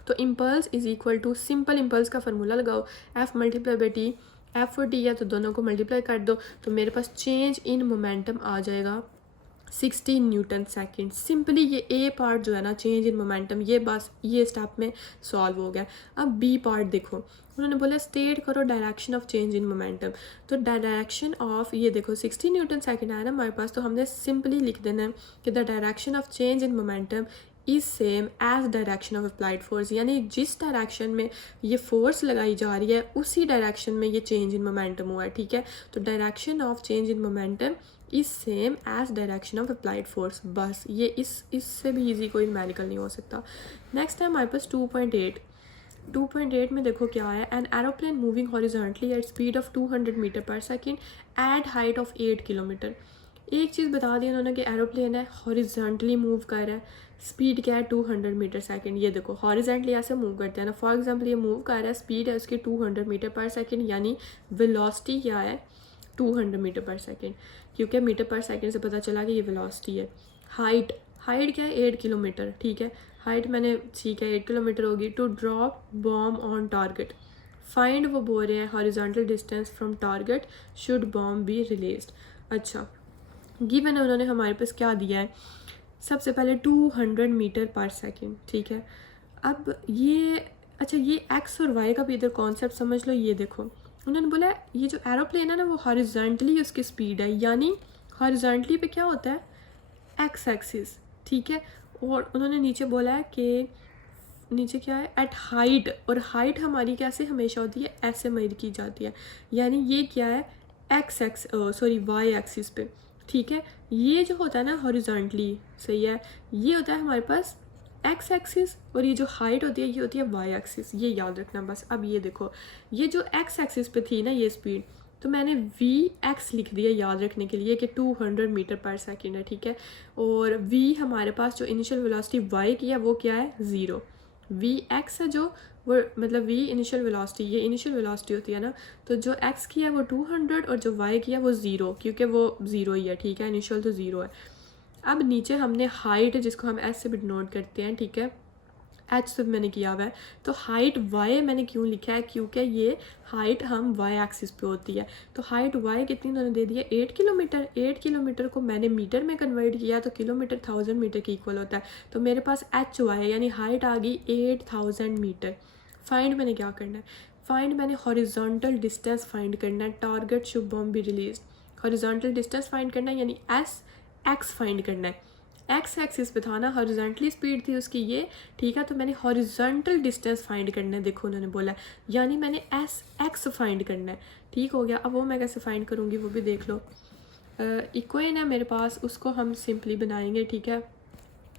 तो impulse is equal to, simple impulse का फार्मूला लगाओ, F multiply by t, F और टी है तो दोनों को मल्टीप्लाई कर दो, तो मेरे पास चेंज इन मोमेंटम आ जाएगा 16 न्यूटन सेकेंड। सिंपली ये ए पार्ट जो है ना चेंज इन मोमेंटम, ये बस ये स्टेप में सॉल्व हो गया। अब बी पार्ट देखो, उन्होंने बोला स्टेट करो direction of change in momentum. तो डायरेक्शन ऑफ, ये देखो 60 न्यूटन सेकेंड आया ना हमारे पास, तो हमने सिंपली लिख देना है कि the direction of change in momentum is same as direction of applied force, यानी जिस डायरेक्शन में ये फोर्स लगाई जा रही है उसी डायरेक्शन में ये चेंज इन मोमेंटम हुआ है, ठीक है। तो direction of change in momentum is same as direction of applied force, बस ये इससे भी इजी कोई न्यूमेरिकल नहीं हो सकता। नेक्स्ट है हमारे पास 2.8 में देखो क्या है, an aeroplane moving horizontally at speed of 200 metre पर second at height of 8 kilometre. एक चीज़ बता दी उन्होंने कि एरोप्लेन है हॉरिजॉन्टली मूव कर रहा है, स्पीड क्या है 200 मीटर सेकेंड। ये देखो हॉरिजॉन्टली ऐसे मूव करते हैं ना, फॉर एग्जांपल ये मूव कर रहा है, स्पीड है उसकी 200 मीटर पर सेकेंड, यानी वेलोसिटी क्या है 200 मीटर पर सेकेंड, क्योंकि मीटर पर सेकेंड से पता चला कि ये वेलोसिटी है। हाइट क्या है 8 किलोमीटर, ठीक है। हाइट मैंने ठीक है 8 किलोमीटर होगी। To drop bomb on target, find वो बोल रहे हैं horizontal distance from target should bomb be released. अच्छा गिवन है उन्होंने हमारे पास क्या दिया है, सबसे पहले 200 मीटर पर सेकेंड, ठीक है। अब ये अच्छा ये एक्स और वाई का भी इधर कॉन्सेप्ट समझ लो। ये देखो उन्होंने बोला ये जो एरोप्लेन है ना वो हॉरिजॉन्टली उसकी स्पीड है, यानी हॉरिजॉन्टली पे क्या होता है एक्स एक्सिस, ठीक है। और उन्होंने नीचे बोला है कि नीचे क्या है एट हाइट, और हाइट हमारी कैसे हमेशा होती है ऐसे मेजर की जाती है, यानी ये क्या है वाई एक्सिस पे, ठीक है। ये जो होता है ना हॉरिजॉन्टली, सही है, ये होता है हमारे पास एक्स एक्सिस, और ये जो हाइट होती है ये होती है वाई एक्सिस, ये याद रखना बस। अब ये देखो ये जो एक्स एक्सिस पे थी ना ये स्पीड, तो मैंने वी एक्स लिख दिया याद रखने के लिए कि 200 मीटर पर सेकेंड है, ठीक है। और वी हमारे पास जो इनिशियल वेलोसिटी वाई की है वो क्या है 0, वी एक्स है जो वो मतलब वी इनिशियल वेलोसिटी, ये इनिशियल वेलोसिटी होती है ना, तो जो एक्स की है वो 200 और जो वाई की है वो 0, क्योंकि वो 0 ही है, ठीक है, इनिशियल तो 0 है। अब नीचे हमने हाइट जिसको हम एस से भी नोट करते हैं, ठीक है, एच से मैंने किया हुआ है, तो हाइट वाई मैंने क्यों लिखा है, क्योंकि ये हाइट हम वाई एक्सिस पे होती है। तो हाइट वाई कितनी उन्होंने दे दिया 8 किलोमीटर, 8 किलोमीटर को मैंने मीटर में कन्वर्ट किया तो किलोमीटर 1000 मीटर के इक्वल होता है। तो मेरे पास एच वाई यानी हाइट आ गई 8000 मीटर। फाइंड मैंने क्या करना है, फाइंड मैंने हॉरिजॉन्टल डिस्टेंस फाइंड करना है, target should bomb be release. Horizontal distance find करना है यानी एस एक्स फाइंड करना है, एक्स एक्सिस पे था ना हॉरिजॉन्टली स्पीड थी उसकी ये, ठीक है। तो मैंने हॉरिजॉन्टल डिस्टेंस फाइंड करना है, देखो उन्होंने बोला यानी मैंने एस एक्स फाइंड करना है, ठीक हो गया। अब वो मैं कैसे फाइंड करूँगी वो भी देख लो। इक्वेशन है मेरे पास, उसको हम सिंपली बनाएंगे, ठीक है।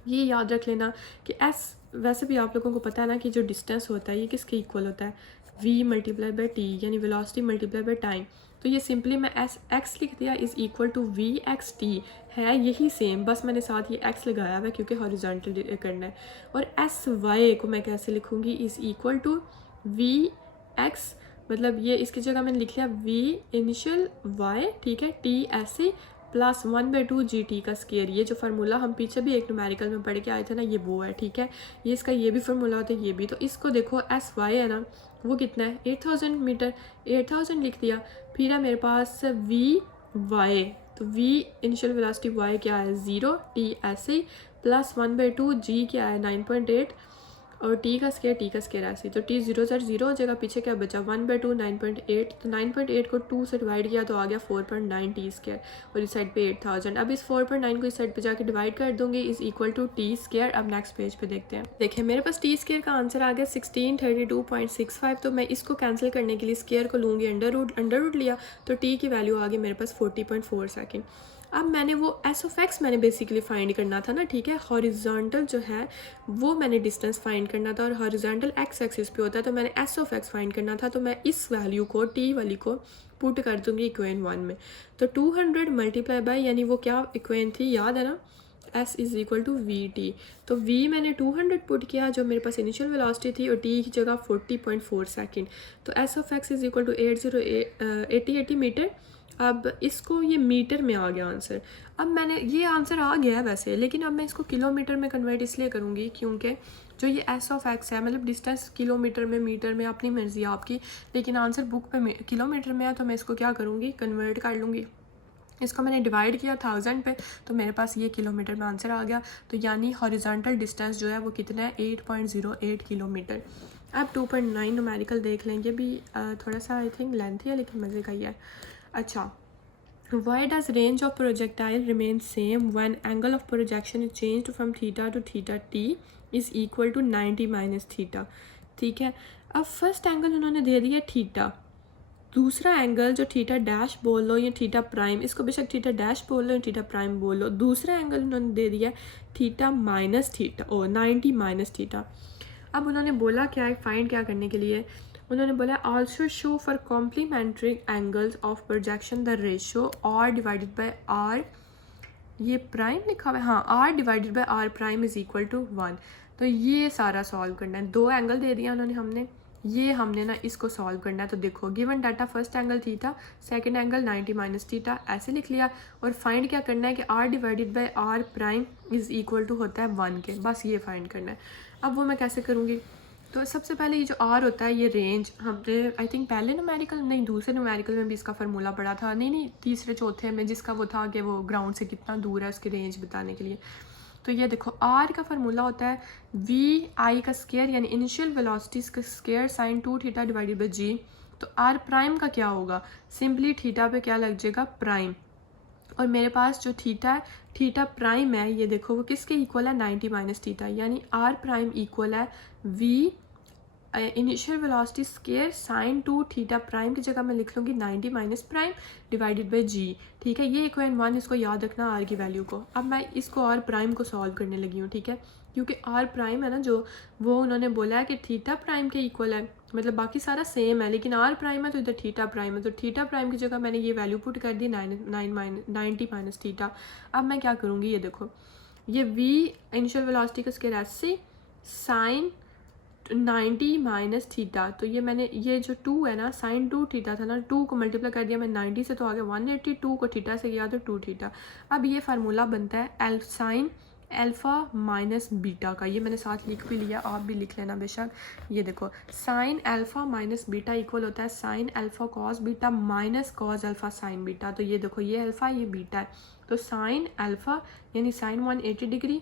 ये याद रख लेना कि एस, वैसे भी आप लोगों को पता है ना कि जो डिस्टेंस होता है ये किसके इक्वल होता है, v मल्टीप्लाई बाई टी, यानी वेलोसिटी मल्टीप्लाई बाई टाइम। तो ये सिंपली मैं एस एक्स लिख दिया is equal to v x t, है यही सेम, बस मैंने साथ ये एक्स लगाया हुआ है क्योंकि हॉरिजॉन्टल करना है। और एस वाई को मैं कैसे लिखूँगी, is equal to v x, मतलब ये इसकी जगह मैंने लिख लिया वी इनिशियल वाई, ठीक है, टी ऐसे प्लस 1/2 जी टी का स्केयर। ये जो फार्मूला हम पीछे भी एक न्यूमेरिकल में पढ़ के आए थे ना, ये वो है, ठीक है। ये इसका ये भी फार्मूला होता है, ये भी। तो इसको देखो एस वाई है ना, वो कितना है 8000 मीटर, 8000 लिख दिया। फिर है मेरे पास वी वाई, तो वी इनिशियल वेलोसिटी वाई क्या है 0, टी ऐसे प्लस 1/2 जी क्या है 9.8 और टी का स्केयर ऐसे, तो टी 0 से 0 हो जाएगा, पीछे क्या बचा 1/2 9.8, तो 9.8 को 2 से डिवाइड किया तो आ गया 4.9 टी स्केयर, और इस साइड पे 8000। अब इस 4.9 को इस साइड पे जाके डिवाइड कर दूंगी, is equal to t square. अब नेक्स्ट पेज पे देखते हैं। देखिए मेरे पास टी स्केयर का आंसर आ गया 1632.65। तो मैं इसको कैंसिल करने के लिए स्केयर को लूँगी अंडर रूट लिया, तो टी की वैल्यू आ गई मेरे पास 40.4 सेकेंड। अब मैंने वो एस ऑफ एक्स मैंने बेसिकली फाइंड करना था ना, ठीक है। हॉरिजॉन्टल जो है वो मैंने डिस्टेंस फाइंड करना था, और हॉरिजॉन्टल एक्स एक्सिस पे होता है, तो मैंने एस ऑफ एक्स फाइंड करना था। तो मैं इस वैल्यू को टी वाली को पुट कर दूंगी इक्वेशन 1 में। तो 200 मल्टीप्लाई बाय, यानी वो क्या इक्वेशन थी याद है ना, s is equal to v t. तो वी मैंने 200 पुट किया जो मेरे पास इनिशियल वेलोसिटी थी, और टी की जगह 40.4 सेकेंड। तो s of x is equal to 80 metre. अब इसको ये मीटर में आ गया आंसर। अब मैंने ये आंसर आ गया है वैसे, लेकिन अब मैं इसको किलोमीटर में कन्वर्ट इसलिए करूँगी क्योंकि जो ये एस ऑफ एक्स है, मतलब डिस्टेंस किलोमीटर में मीटर में अपनी मर्जी आपकी, लेकिन आंसर बुक पे किलोमीटर में है, तो मैं इसको क्या करूँगी कन्वर्ट कर लूँगी। इसको मैंने डिवाइड किया 1000 पे, तो मेरे पास ये किलोमीटर में आंसर आ गया। तो यानी हॉरिजॉन्टल डिस्टेंस जो है वो कितना है 8.08 किलोमीटर। अब 2.9 न्यूमेरिकल देख लेंगे भी, थोड़ा सा आई थिंक लेंथी है लेकिन मज़े का ही है। अच्छा, why does range of projectile remain same when angle of projection is changed from theta to theta t is equal to 90 minus theta, ठीक है। अब फर्स्ट एंगल उन्होंने दे दिया थीटा, दूसरा एंगल जो थीटा डैश बोल लो या थीटा प्राइम, इसको बेशक थीटा डैश बोल लो या थीटा प्राइम बोल लो, दूसरा एंगल उन्होंने दे दिया थीटा माइनस थीटा, ओ 90 माइनस थीटा। अब उन्होंने बोला क्या है, फाइंड क्या करने के लिए, उन्होंने बोला also show for complementary angles of projection the ratio R divided by R, ये प्राइम लिखा हुआ है, हाँ, R divided by R prime is equal to 1। तो ये सारा सॉल्व करना है, दो एंगल दे दिया उन्होंने, हमने ना इसको सॉल्व करना है। तो देखो given data first angle theta, second angle 90 minus theta, ऐसे लिख लिया। और फाइंड क्या करना है कि R divided by R prime is equal to होता है 1 के, बस ये फाइंड करना है। अब वो मैं कैसे करूँगी, तो सबसे पहले ये जो आर होता है ये रेंज, हमने आई थिंक पहले न्यूमेरिकल नहीं दूसरे न्यूमेरिकल में भी इसका फार्मूला पड़ा था, नहीं तीसरे चौथे में, जिसका वो था कि वो ग्राउंड से कितना दूर है उसकी रेंज बताने के लिए। तो ये देखो आर का फार्मूला होता है वी आई का स्केयर, यानी इनिशियल वेलोसिटीज का square sine 2 theta divided by जी। तो आर प्राइम का क्या होगा, सिंपली थीटा पे क्या लग जाएगा प्राइम, और मेरे पास जो थीटा है थीटा प्राइम है, ये देखो वो किसके इक्वल है 90 माइनस थीटा, यानी आर प्राइम इक्वल है v initial velocity square sine 2 theta prime की जगह मैं लिख लूँगी 90 minus prime divided by g, ठीक है। ये इक्वेशन 1 इसको याद रखना आर की वैल्यू को। अब मैं इसको आर प्राइम को सॉल्व करने लगी हूँ, ठीक है, क्योंकि आर प्राइम है ना जो, वो उन्होंने बोला है कि थीटा प्राइम के इक्वल है, मतलब बाकी सारा सेम है लेकिन आर प्राइम है तो इधर थीटा प्राइम है, तो थीटा प्राइम की जगह मैंने ये वैल्यू पुट कर दी 90 माइनस थीटा। अब मैं क्या करूँगी, ये देखो ये वी इनिशियल वेलोसिटी का स्केयर ऐसे साइन 90 माइनस थीटा, तो ये मैंने ये जो 2 है ना साइन 2 थीटा था ना, 2 को मल्टीप्लाई कर दिया मैं 90 से तो आ गया 180, 2 को थीटा से किया तो 2 थीटा। अब ये फार्मूला बनता है साइन अल्फ़ा माइनस बीटा का, ये मैंने साथ लिख भी लिया, आप भी लिख लेना बेशक। ये देखो sine alpha minus beta equal होता है sine alpha cos beta minus cos alpha sine beta. तो ये देखो ये अल्फ़ा ये बीटा है, तो साइन अल्फ़ा यानी साइन 180 डिग्री,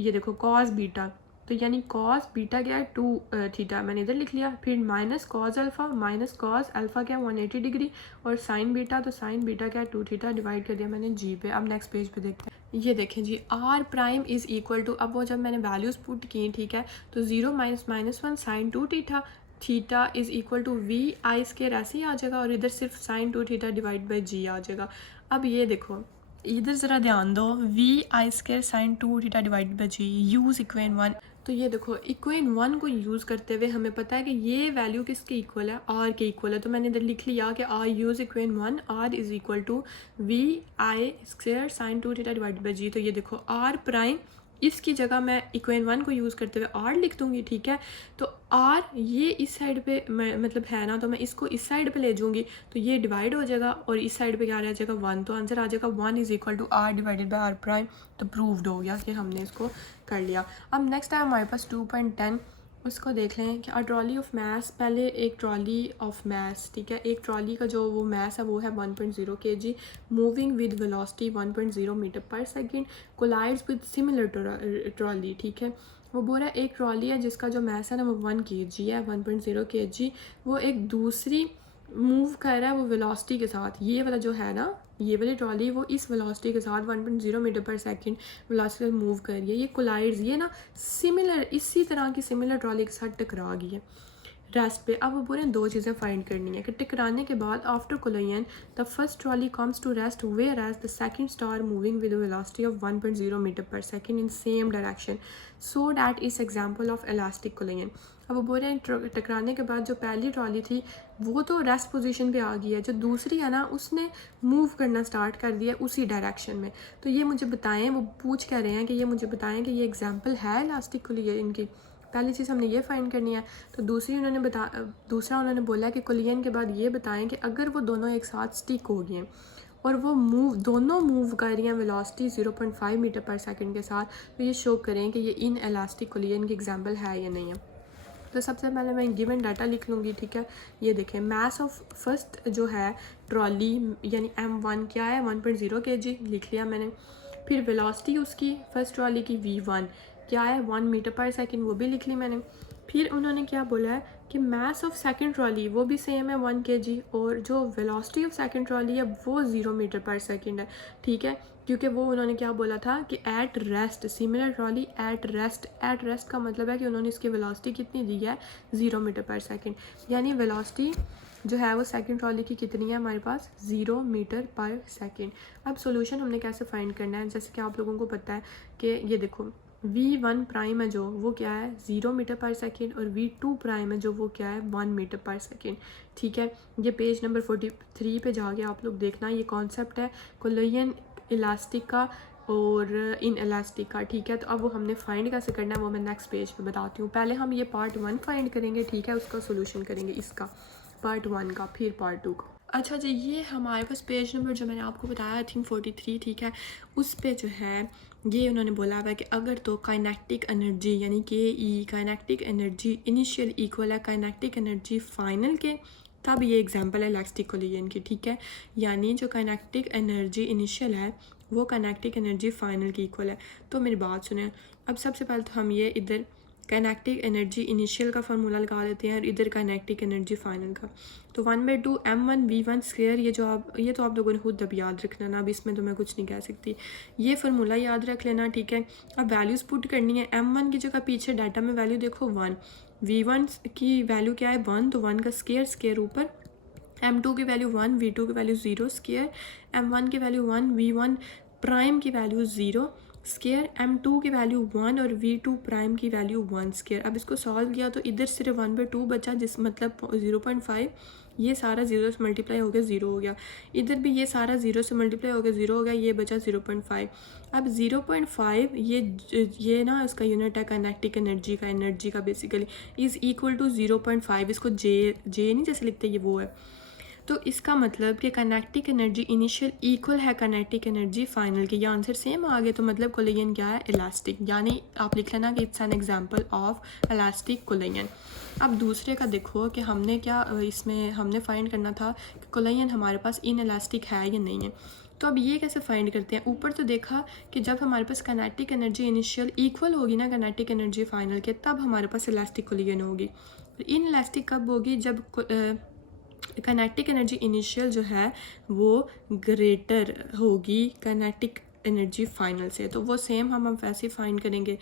ये देखो कॉस बीटा, तो यानी कॉस बीटा क्या है 2 थीटा, मैंने इधर लिख लिया, फिर minus cos alpha minus cos alpha क्या 180 डिग्री, और साइन बीटा, तो साइन बीटा क्या है 2 थीटा, डिवाइड कर दिया मैंने जी पे। अब नेक्स्ट पेज पे देखते हैं, ये देखें जी R prime is equal to, अब वो जब मैंने वैल्यूज़ पुट की, ठीक है, तो 0 minus 1 sine 2 theta, theta is equal to we i square ऐसे ही आ जाएगा, और इधर सिर्फ sine 2 theta divide by g आ जाएगा। अब ये देखो इधर ज़रा ध्यान दो, v i square sine 2 theta divide by g, use equation 1। तो ये देखो इक्वेशन 1 को यूज़ करते हुए हमें पता है कि ये वैल्यू किसके इक्वल है, आर के इक्वल है। तो मैंने इधर लिख लिया कि R use equation 1, R is equal to we I square sine 2 theta divided by जी। तो ये देखो आर प्राइम, इसकी जगह मैं इक्वेशन 1 को यूज़ करते हुए आर लिख दूंगी, ठीक है। तो आर ये इस साइड पे मतलब है ना, तो मैं इसको इस साइड पे ले जाऊंगी तो ये डिवाइड हो जाएगा और इस साइड पे क्या रह जाएगा 1, तो आंसर आ जाएगा 1 is equal to R divided by R prime. तो प्रूव्ड हो गया कि हमने इसको कर लिया। अब नेक्स्ट है हमारे पास 2.10, उसको देख लें कि अ ट्रॉली ऑफ मैस, पहले एक ट्रॉली ऑफ मैस, ठीक है, एक ट्रॉली का जो वो मैस है वो है 1.0 kg, moving with velocity 1.0 metre पर second, collides with similar trolley, ठीक है। वो बोल रहा है एक ट्रॉली है जिसका जो मैस है ना वो 1 kg है, 1.0 kg, वो एक दूसरी मूव कर रहा है वो वेलोसिटी के साथ, ये वाला जो है ना ये वाली ट्रॉली वो इस वेलोसिटी के साथ 1.0 मीटर पर सेकंड वेलोसिटी से मूव कर रही है। ये कोलाइड्स, ये ना सिमिलर, इसी तरह की सिमिलर ट्रॉली के साथ टकरा गई है रेस्ट पे। अब वो पूरे दो चीज़ें फाइंड करनी है कि टकराने के बाद after collision the first trolley comes to rest whereas the second starts moving with velocity of 1.0 metre per second in same direction so that is example of elastic collision. अब वो बोल रहे हैं टकराने के बाद जो पहली ट्रॉली थी वो तो रेस्ट पोजीशन पे आ गई है, जो दूसरी है ना उसने मूव करना स्टार्ट कर दिया उसी डायरेक्शन में। तो ये मुझे बताएं, वो पूछ कह रहे हैं कि ये मुझे बताएं कि ये एग्जांपल है इलास्टिक कोलिजन की। पहली चीज़ हमने ये फाइंड करनी है। तो दूसरा उन्होंने बोला कि कोलिजन के बाद ये बताएं कि अगर वो दोनों एक साथ स्टिक हो गए और वो दोनों मूव कर रही हैं वेलोसिटी 0.5 मीटर पर सेकंड के साथ, तो ये शो करें कि ये इन इलास्टिक कोलिजन की एग्जांपल है या नहीं है। तो सबसे पहले मैं गिवन डाटा लिख लूँगी, ठीक है। ये देखें मैस ऑफ फर्स्ट जो है ट्रॉली यानी M1 क्या है 1.0 kg, लिख लिया मैंने। फिर वेलोसिटी उसकी फर्स्ट ट्रॉली की V1 क्या है 1 मीटर पर सेकंड, वो भी लिख ली मैंने। फिर उन्होंने क्या बोला है कि मैस ऑफ सेकंड ट्रॉली वो भी सेम है 1 kg और जो वेलोसिटी ऑफ सेकंड ट्रॉली है वो 0 मीटर पर सेकंड है, ठीक है। क्योंकि वो उन्होंने क्या बोला था कि at rest similar trolley at rest का मतलब है कि उन्होंने इसकी वेलोसिटी कितनी दी है 0 मीटर पर सेकंड, यानी वेलोसिटी जो है वो सेकंड ट्रॉली की कितनी है हमारे पास 0 मीटर पर सेकंड। अब सॉल्यूशन हमने कैसे फाइंड करना है, जैसे कि आप लोगों को पता है कि ये देखो V1 प्राइम है जो वो क्या है 0 मीटर पर सेकेंड और V2 प्राइम है जो वो क्या है 1 मीटर पर सेकेंड, ठीक है। ये पेज नंबर 43 पे जाके आप लोग देखना, ये कॉन्सेप्ट है कोलिजन इलास्टिक का और इन इलास्टिक का, ठीक है। तो अब वो हमने फाइंड कैसे करना है वो मैं नेक्स्ट पेज पे बताती हूँ। पहले हम ये पार्ट 1 फाइंड करेंगे, ठीक है, उसका सोल्यूशन करेंगे इसका पार्ट 1 का, फिर पार्ट 2 का। अच्छा जी, ये हमारे पास पेज नंबर जो मैंने आपको बताया आई थिंक 43, ठीक है, उस पे जो है ये उन्होंने बोला हुआ है कि अगर तो काइनेटिक एनर्जी यानी कि काइनेटिक एनर्जी इनिशियल इक्वल है काइनेटिक एनर्जी फाइनल के, तब ये एग्जांपल है इलास्टिक कोलिजन की, ठीक है। यानी जो काइनेटिक एनर्जी इनिशियल है वो काइनेटिक एनर्जी फाइनल की इक्वल है। तो मेरी बात सुने, अब सबसे पहले तो हम ये इधर काइनेटिक एनर्जी इनिशियल का फार्मूला लगा लेते हैं और इधर काइनेटिक एनर्जी फाइनल का। तो 1/2 m1v1 स्क्वायर, ये तो आप लोगों ने खुद अब याद रखना ना, अब इसमें तो मैं कुछ नहीं कह सकती, ये फार्मूला याद रख लेना, ठीक है। अब वैल्यूज़ पुट करनी है, m1 की जगह पीछे डाटा में वैल्यू देखो 1, v1 की वैल्यू क्या है 1, तो 1 का स्क्वायर ऊपर, m2 की वैल्यू 1, v2 की वैल्यू 0 स्क्वायर, m1 की वैल्यू 1, v1 प्राइम की वैल्यू 0 स्केयर, m2 की वैल्यू 1 और v2 प्राइम की वैल्यू 1 स्केयर। अब इसको सॉल्व किया तो इधर सिर्फ 1/2 बचा, जिस मतलब 0.5, ये सारा 0 से मल्टीप्लाई हो गया 0 हो गया, इधर भी ये सारा 0 से मल्टीप्लाई हो गया 0 हो गया, ये बचा 0.5। अब 0.5 ये ना इसका यूनिट है काइनेटिक एनर्जी का बेसिकली इज़ इक्वल टू 0.5, इसको जे नहीं जैसे लिखते ये वो है। तो इसका मतलब कि काइनेटिक एनर्जी इनिशियल इक्वल है काइनेटिक एनर्जी फाइनल की, ये आंसर सेम आ गया। तो मतलब कोलिजन क्या है इलास्टिक, यानी आप लिख लेना कि it's an example of elastic collision. अब दूसरे का देखो कि हमने क्या इसमें हमने फाइंड करना था कि कोलिजन हमारे पास इन इलास्टिक है या नहीं है। तो अब ये कैसे फाइंड करते हैं, ऊपर तो देखा कि जब हमारे पास काइनेटिक एनर्जी इनिशियल इक्वल होगी ना काइनेटिक एनर्जी फाइनल के, तब हमारे पास इलास्टिक कोलिजन होगी। इन इलास्टिक कब होगी, जब काइनेटिक एनर्जी इनिशियल जो है वो ग्रेटर होगी काइनेटिक एनर्जी फाइनल से। तो वो सेम हम वैसे फाइंड करेंगे।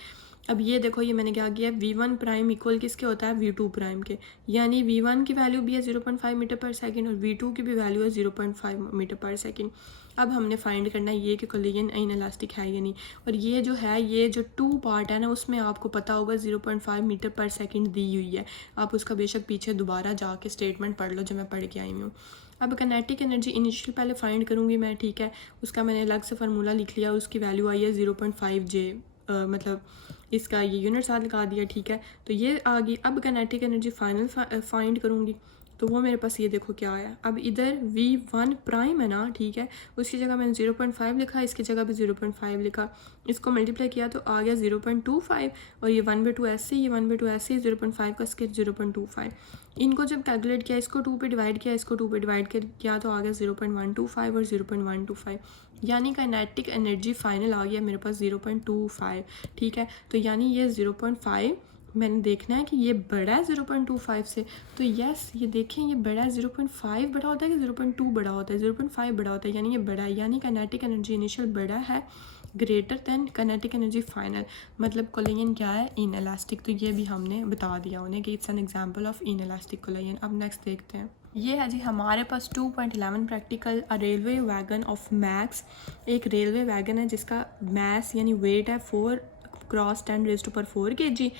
अब ये देखो, ये मैंने क्या किया, v1 प्राइम इक्वल किसके होता है, v2 प्राइम के, यानी v1 की वैल्यू भी है 0.5 मीटर पर सेकेंड और v2 की भी वैल्यू है 0.5 मीटर पर सेकेंड। अब हमने फाइंड करना है ये कि कोलिजन इनइलास्टिक है या नहीं। और ये जो है, ये जो 2 पार्ट है ना, उसमें आपको पता होगा 0.5 मीटर पर सेकेंड दी हुई है। आप उसका बेशक पीछे दोबारा जाके स्टेटमेंट पढ़ लो जो मैं पढ़ के आई हूँ। अब काइनेटिक एनर्जी इनिशियल पहले फाइंड करूँगी मैं, ठीक है। उसका मैंने अलग से फार्मूला लिख लिया, उसकी वैल्यू आई है 0.5 जे, मतलब इसका ये यूनिट साथ लगा दिया, ठीक है। तो ये आ गई। अब काइनेटिक एनर्जी फाइनल फाइंड करूँगी, तो वो मेरे पास ये देखो क्या आया। अब इधर v1 प्राइम है ना, ठीक है, उसकी जगह मैंने 0.5 लिखा, इसकी जगह भी 0.5 लिखा, इसको मल्टीप्लाई किया तो आ गया 0.25, और ये 1/2 ऐसे, ये 1/2 ऐसे, 0.5 का स्केयर 0.25। इनको जब कैलकुलेट किया, इसको 2 पे डिवाइड किया, इसको 2 पे डिवाइड किया तो आ गया 0.125 और 0.125, यानी काइनेटिक एनर्जी फाइनल आ गया मेरे पास 0.25, ठीक है। तो यानी ये 0.5 मैंने देखना है कि ये बड़ा है 0.25 से, तो यस ये देखें ये बड़ा है, 0.5 बड़ा होता है कि 0.2 बड़ा होता है, 0.5 बड़ा होता है, यानी ये बड़ा है, यानी काइनेटिक एनर्जी इनिशियल बड़ा है, greater than kinetic energy final. मतलब कोलिजन क्या है, इनइलास्टिक। तो ये भी हमने बता दिया उन्हें कि it's an example of inelastic collision. अब नेक्स्ट देखते हैं, ये है जी हमारे पास 2.11 practical a railway wagon of max. एक रेलवे वैगन है जिसका मैस यानी वेट है 4 क्रॉस 10⁻⁴ kg।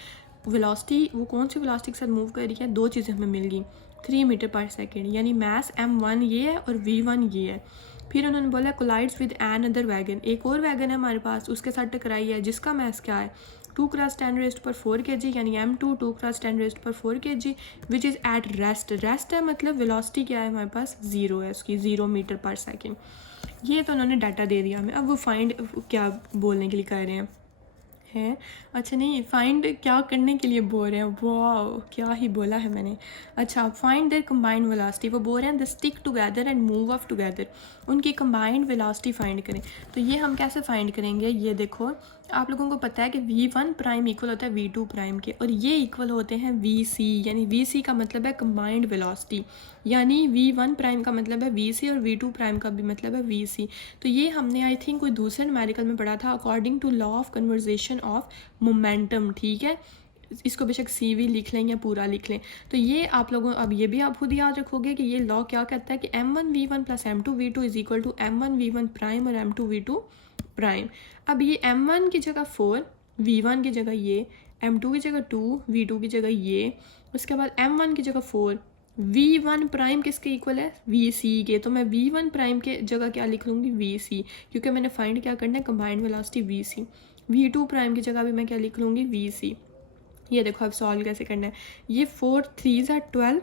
वेलोसिटी वो कौन सी वेलोसिटी के साथ मूव कर रही है, दो चीज़ें हमें मिल गई, 3 मीटर पर सेकेंड, यानी मैस m1 ये है और v1 ये है। फिर उन्होंने बोला collides with an other wagon, एक और वैगन है हमारे पास, उसके साथ टकराई है जिसका मैस क्या है 2 क्रॉस 10⁻⁴ kg, यानी m2 2 cross 10⁻⁴ kg which is at rest. Rest है मतलब वेलोसिटी क्या है हमारे पास, 0 है उसकी, 0 मीटर पर सेकेंड। ये तो उन्होंने डाटा दे दिया हमें। अब वो फाइंड क्या बोलने के लिए कह रहे हैं, अच्छा नहीं, फाइंड क्या करने के लिए बोल रहे हैं, वाह क्या ही बोला है मैंने। अच्छा, फाइंड देयर कंबाइंड वेलोसिटी, वो बोल रहे हैं the stick together and move of together, उनकी कंबाइंड वेलोसिटी फाइंड करें। तो ये हम कैसे फाइंड करेंगे, ये देखो आप लोगों को पता है कि v1 प्राइम इक्वल होता है v2 प्राइम के, और ये इक्वल होते हैं vc, यानी vc का मतलब है कंबाइंड वेलोसिटी, यानी v1 प्राइम का मतलब है vc और v2 प्राइम का भी मतलब है vc। तो ये हमने आई थिंक कोई दूसरे न्यूमेरिकल में पढ़ा था, according to law of conservation of momentum, ठीक है। इसको बेशक CV लिख लें या पूरा लिख लें। तो ये आप लोगों, अब ये भी आप खुद याद रखोगे कि ये लॉ क्या कहता है कि m1v1 plus m2v2 is equal to m1v1 prime और m2v2 प्राइम। अब ये m1 की जगह 4, v1 की जगह ये, m2 की जगह 2, v2 की जगह ये, उसके बाद m1 की जगह 4, v1 प्राइम किसके इक्वल है, vc के। तो मैं v1 प्राइम के जगह क्या लिख लूँगी, vc, क्योंकि मैंने फाइंड क्या करना है, combined velocity vc। v2 prime की जगह भी मैं क्या लिख लूँगी, vc। ये देखो अब सॉल्व कैसे करना है, ये 4 3s are 12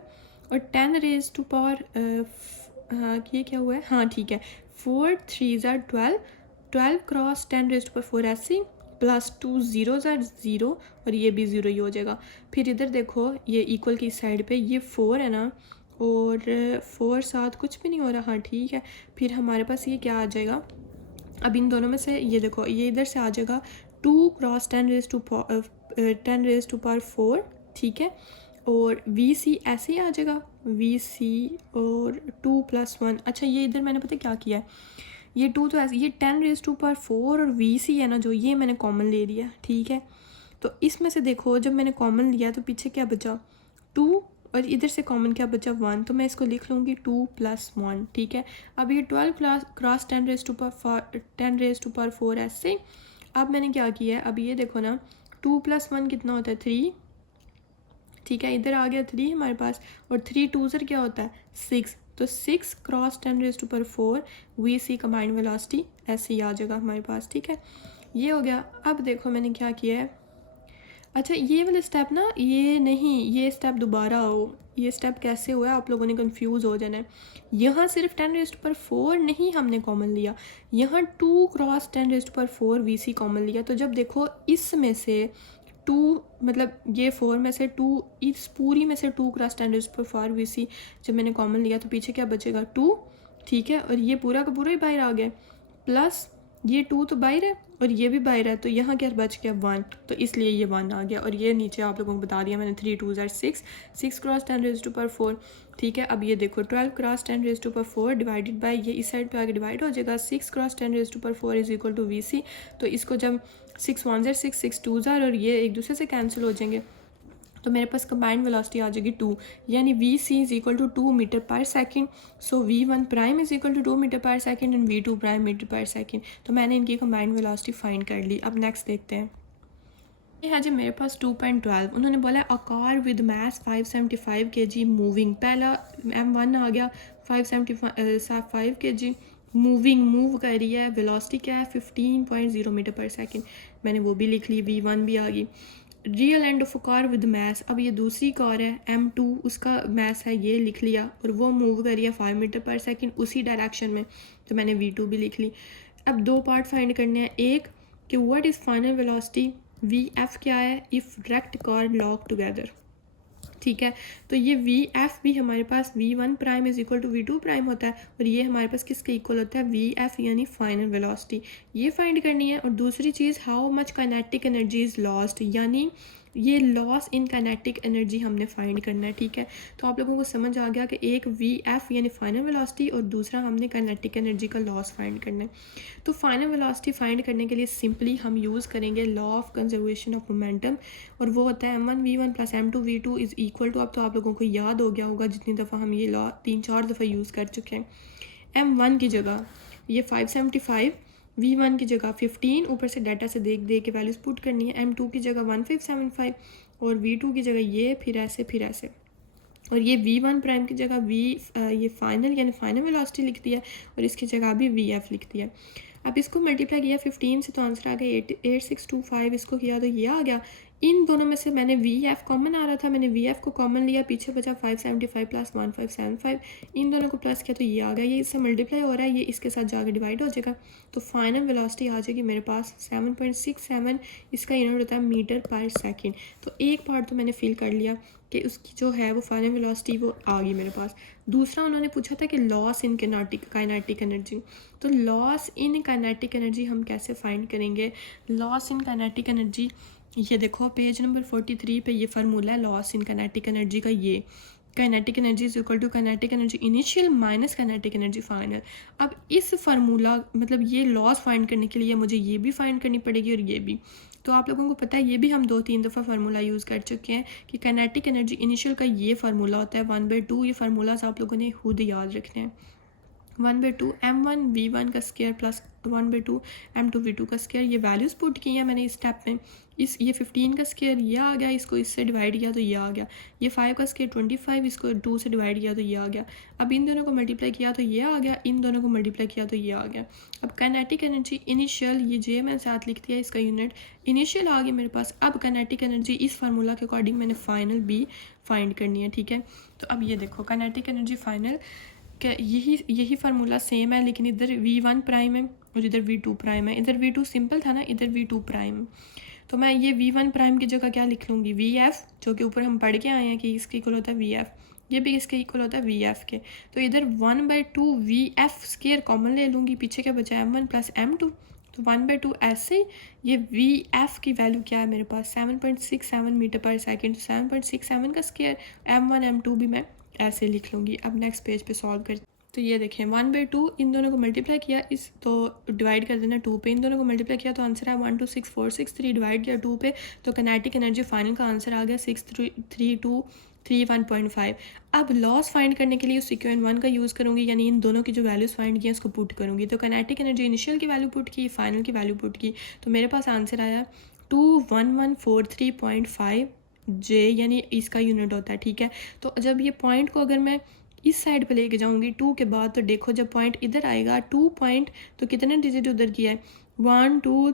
और 10⁻⁴, हाँ ये क्या हुआ है, हाँ ठीक है, 4 3s are 12, 12 क्रॉस 10⁻⁴ ऐसे, प्लस 2 0s are 0 और ये भी 0 ही हो जाएगा। फिर इधर देखो ये इक्वल की साइड पे ये 4 है ना, और 4 साथ कुछ भी नहीं हो रहा, हाँ ठीक है। फिर हमारे पास ये क्या आ जाएगा, अब इन दोनों में से ये देखो ये इधर से आ जाएगा 2 क्रॉस 10⁻⁴, ठीक है, और vc ऐसे ही आ जाएगा, vc और 2 + 1। अच्छा ये इधर मैंने पता क्या किया है, ये 2 तो ऐसे, ये 10⁻⁴ और vc है ना जो, ये मैंने कॉमन ले लिया, ठीक है। तो इसमें से देखो जब मैंने कॉमन लिया तो पीछे क्या बचा 2, और इधर से कॉमन क्या बचा 1, तो मैं इसको लिख लूँगी 2 + 1, ठीक है। अब ये 12 क्रॉस 10⁻⁴ ऐसे। अब मैंने क्या किया है, अब ये देखो ना 2 + 1 कितना होता है 3, ठीक है, इधर आ गया 3 हमारे पास, और 3 2 सर क्या होता है 6, तो 6 क्रॉस 10⁻⁴ vc कंबाइंड वेलोसिटी ऐसे ही आ जाएगा हमारे पास, ठीक है। ये हो गया। अब देखो मैंने क्या किया है, अच्छा ये वाला स्टेप ना, ये नहीं, ये स्टेप दोबारा हो, ये स्टेप कैसे हुआ है आप लोगों ने कंफ्यूज हो जाना है। यहाँ सिर्फ 10⁻⁴ नहीं हमने कॉमन लिया, यहाँ 2 क्रॉस 10⁻⁴ vc कॉमन लिया। तो जब देखो इसमें से 2 मतलब ये 4 में से 2, इस पूरी में से 2 क्रॉस 10⁻⁴ vc जब मैंने कॉमन लिया तो पीछे क्या बचेगा 2, ठीक है, और ये पूरा का पूरा ही बाहर आ गया, प्लस ये 2 तो बाहर है और ये भी बाहर है, तो यहाँ क्या बच गया 1, तो इसलिए ये 1 आ गया। और ये नीचे आप लोगों को बता दिया मैंने 3 2 ज़ार 6, 6 क्रॉस 10 रेज़ टू पावर 4, ठीक है। अब ये देखो 12 cross 10 raise to power 4 divided by, ये इस साइड पे आगे डिवाइड हो जाएगा, 6 cross 10 raise to power 4 is equal to VC। तो इसको जब 6 1 ज़ार 6, 6 2 ज़ार और ये एक दूसरे से कैंसिल हो जाएंगे, तो मेरे पास कंबाइंड वेलोसिटी आ जाएगी 2, यानी VC is equal to 2 metre per second. So V1 prime is equal to 2 metre per second and V2 prime metre per second. तो मैंने इनकी कंबाइंड वेलोसिटी फाइंड कर ली। अब नेक्स्ट देखते हैं। ये है जी मेरे पास 2.12, उन्होंने बोला a car with mass 575 kg moving, पहला M1 आ गया 575 kg मूविंग, मूव कर रही है, वेलोसिटी क्या है 15.0 मीटर पर सेकंड, मैंने वो भी लिख ली, V1 भी आ गई। Real end of car with mass, अब ये दूसरी कार है M2, उसका मैस है ये लिख लिया, और वो मूव कर रही है 5 मीटर पर सेकंड उसी डायरेक्शन में, तो मैंने V2 भी लिख ली। अब दो पार्ट फाइंड करने हैं, एक कि what is final velocity, VF क्या है if direct car lock together, ठीक है। तो ये VF भी हमारे पास V1 prime is equal to V2 prime होता है, और ये हमारे पास किसके इक्वल होता है VF यानी फाइनल वेलोसिटी, ये फाइंड करनी है। और दूसरी चीज़ how much kinetic energy is lost, यानी ये लॉस इन काइनेटिक एनर्जी हमने फाइंड करना है, ठीक है। तो आप लोगों को समझ आ गया कि एक VF यानी फाइनल वेलोसिटी और दूसरा हमने काइनेटिक एनर्जी का लॉस फाइंड करना है। तो फाइनल वेलोसिटी फाइंड करने के लिए सिंपली हम यूज़ करेंगे law of conservation of momentum, और वो होता है M1 V1 plus M2 V2 is equal to, अब तो आप लोगों को याद हो गया होगा जितनी दफ़ा हम ये लॉ 3-4 दफ़ा यूज़ कर चुके हैं। M1 की जगह ये 575, V1 की जगह 15, ऊपर से डाटा से देख के वैल्यूज़ पुट करनी है, M2 की जगह 1575 और V2 की जगह ये, फिर ऐसे, और ये V1 प्राइम की जगह ये फाइनल यानी फाइनल वेलोसिटी लिख दिया, और इसकी जगह भी VF लिख दिया। अब इसको मल्टीप्लाई किया 15 से तो आंसर आ गया 8625, इसको किया तो ये आ गया। इन दोनों में से मैंने VF कॉमन आ रहा था, मैंने VF को कॉमन लिया, पीछे बचा 575 प्लस 1575, इन दोनों को प्लस किया तो ये आ गया, ये इससे मल्टीप्लाई हो रहा है, ये इसके साथ जाकर डिवाइड हो जाएगा, तो फाइनल वेलोसिटी आ जाएगी मेरे पास 7.67, इसका यूनिट होता है मीटर पर सेकेंड। तो एक पार्ट तो मैंने फिल कर लिया कि उसकी जो है वो फाइनल वेलोसिटी वो आ गई मेरे पास। दूसरा उन्होंने पूछा था कि लॉस इन काइनेटिक एनर्जी, तो लॉस इन काइनेटिक एनर्जी हम कैसे फाइंड करेंगे। लॉस इन काइनेटिक एनर्जी, ये देखो पेज नंबर 43 पे ये फार्मूला है लॉस इन काइनेटिक एनर्जी का, ये kinetic energy is equal to kinetic energy initial minus kinetic energy final. अब इस फार्मूला मतलब ये लॉस फाइंड करने के लिए मुझे ये भी फाइंड करनी पड़ेगी और ये भी, तो आप लोगों को पता है ये भी हम 2-3 दफ़ा फार्मूला यूज़ कर चुके हैं कि काइनेटिक एनर्जी इनिशियल का ये फार्मूला होता है 1/2, ये फार्मूलाज आप लोगों ने खुद याद रखने हैं। 1/2 M1 V1 का स्केयर प्लस 1/2 M2 V2 का स्केयर, ये वैल्यूज़ पुट की हैं मैंने इस स्टेप में। ये 15 का स्केयर ये आ गया, इसको इससे डिवाइड किया तो ये आ गया, ये 5 का स्केयर 25, इसको 2 से डिवाइड किया तो ये आ गया। अब इन दोनों को मल्टीप्लाई किया तो ये आ गया, इन दोनों को मल्टीप्लाई किया तो ये आ गया। अब काइनेटिक एनर्जी इनिशियल, ये जे मैंने साथ लिख दिया, इसका यूनिट इनिशियल आ गया मेरे पास। अब काइनेटिक एनर्जी इस फार्मूला के अकॉर्डिंग मैंने फाइनल भी फाइंड करनी है, ठीक है। तो अब ये देखो काइनेटिक एनर्जी फाइनल क्या यही फार्मूला सेम है, लेकिन इधर V1 प्राइम है और इधर V2 प्राइम है। इधर V2 सिंपल था ना, इधर V2 प्राइम, तो मैं ये V1 प्राइम की जगह क्या लिख लूँगी VF, जो कि ऊपर हम पढ़ के आए हैं कि इसके इक्वल होता है VF, ये भी इसके इक्वल होता है VF के। तो इधर 1/2 VF स्केयर कॉमन ले लूँगी, पीछे क्या बचा M1 प्लस M2, तो 1/2 ऐसे। ये VF की वैल्यू क्या है मेरे पास 7.67 मीटर पर सेकेंड, 7.67 का स्केयर M1 M2 भी मैं ऐसे लिख लूँगी। अब नेक्स्ट पेज पे सॉल्व कर, तो ये देखें 1/2 इन दोनों को मल्टीप्लाई किया, इस तो डिवाइड कर देना 2 पे, इन दोनों को मल्टीप्लाई किया तो आंसर है 126463, डिवाइड किया 2 पे तो काइनेटिक एनर्जी फाइनल का आंसर आ गया 63231.5। अब लॉस फाइंड करने के लिए उस इक्वेशन 1 का यूज़ करूँगी, यानी इन दोनों की जो वैल्यूज़ फाइंड की उसको पुट करूँगी। तो काइनेटिक एनर्जी इनिशियल की वैल्यू पुट की, फाइनल की वैल्यू पुट की, तो मेरे पास आंसर आया 2143.5 जे, यानी इसका यूनिट होता है, ठीक है। तो जब ये पॉइंट को अगर मैं इस साइड पे लेके जाऊंगी 2 के बाद, तो देखो जब पॉइंट इधर आएगा 2 पॉइंट, तो कितने डिजिट उधर किया है 1 2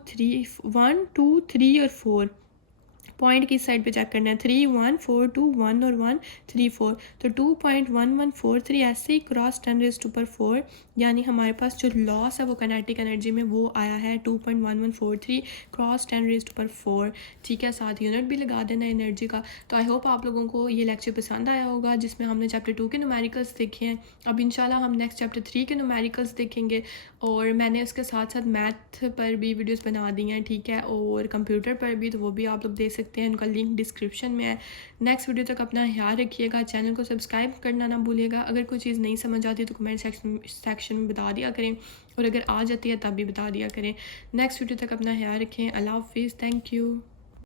3 और 4, पॉइंट किस साइड पे चेक करना है, 3 1 4 2 1 और 1 3 4, तो 2.1143 ऐसे ही क्रॉस 10⁻⁴, यानी हमारे पास जो लॉस है वो काइनेटिक एनर्जी में वो आया है 2.1143 क्रॉस 10⁻⁴। ठीक है, साथ यूनिट भी लगा देना एनर्जी का। तो आई होप आप लोगों को ये लेक्चर पसंद आया होगा, जिसमें हमने चैप्टर 2 के न्यूमेरिकल्स देखे हैं। अब इंशाल्लाह हम नेक्स्ट चैप्टर 3 के न्यूमेरिकल्स देखेंगे, और मैंने उसके साथ साथ मैथ पर भी वीडियोस बना दी हैं, ठीक है, और कंप्यूटर पर भी, तो वो भी आप लोग देख सकते हैं, उनका लिंक डिस्क्रिप्शन में है। नेक्स्ट वीडियो तक अपना ख्याल रखिएगा, चैनल को सब्सक्राइब करना ना भूलिएगा। अगर कोई चीज़ नहीं समझ आती तो कमेंट सेक्शन में बता दिया करें, और अगर आ जाती है तब भी बता दिया करें। नेक्स्ट वीडियो तक अपना ख्याल रखें। अल्लाह हाफिज़, थैंक यू।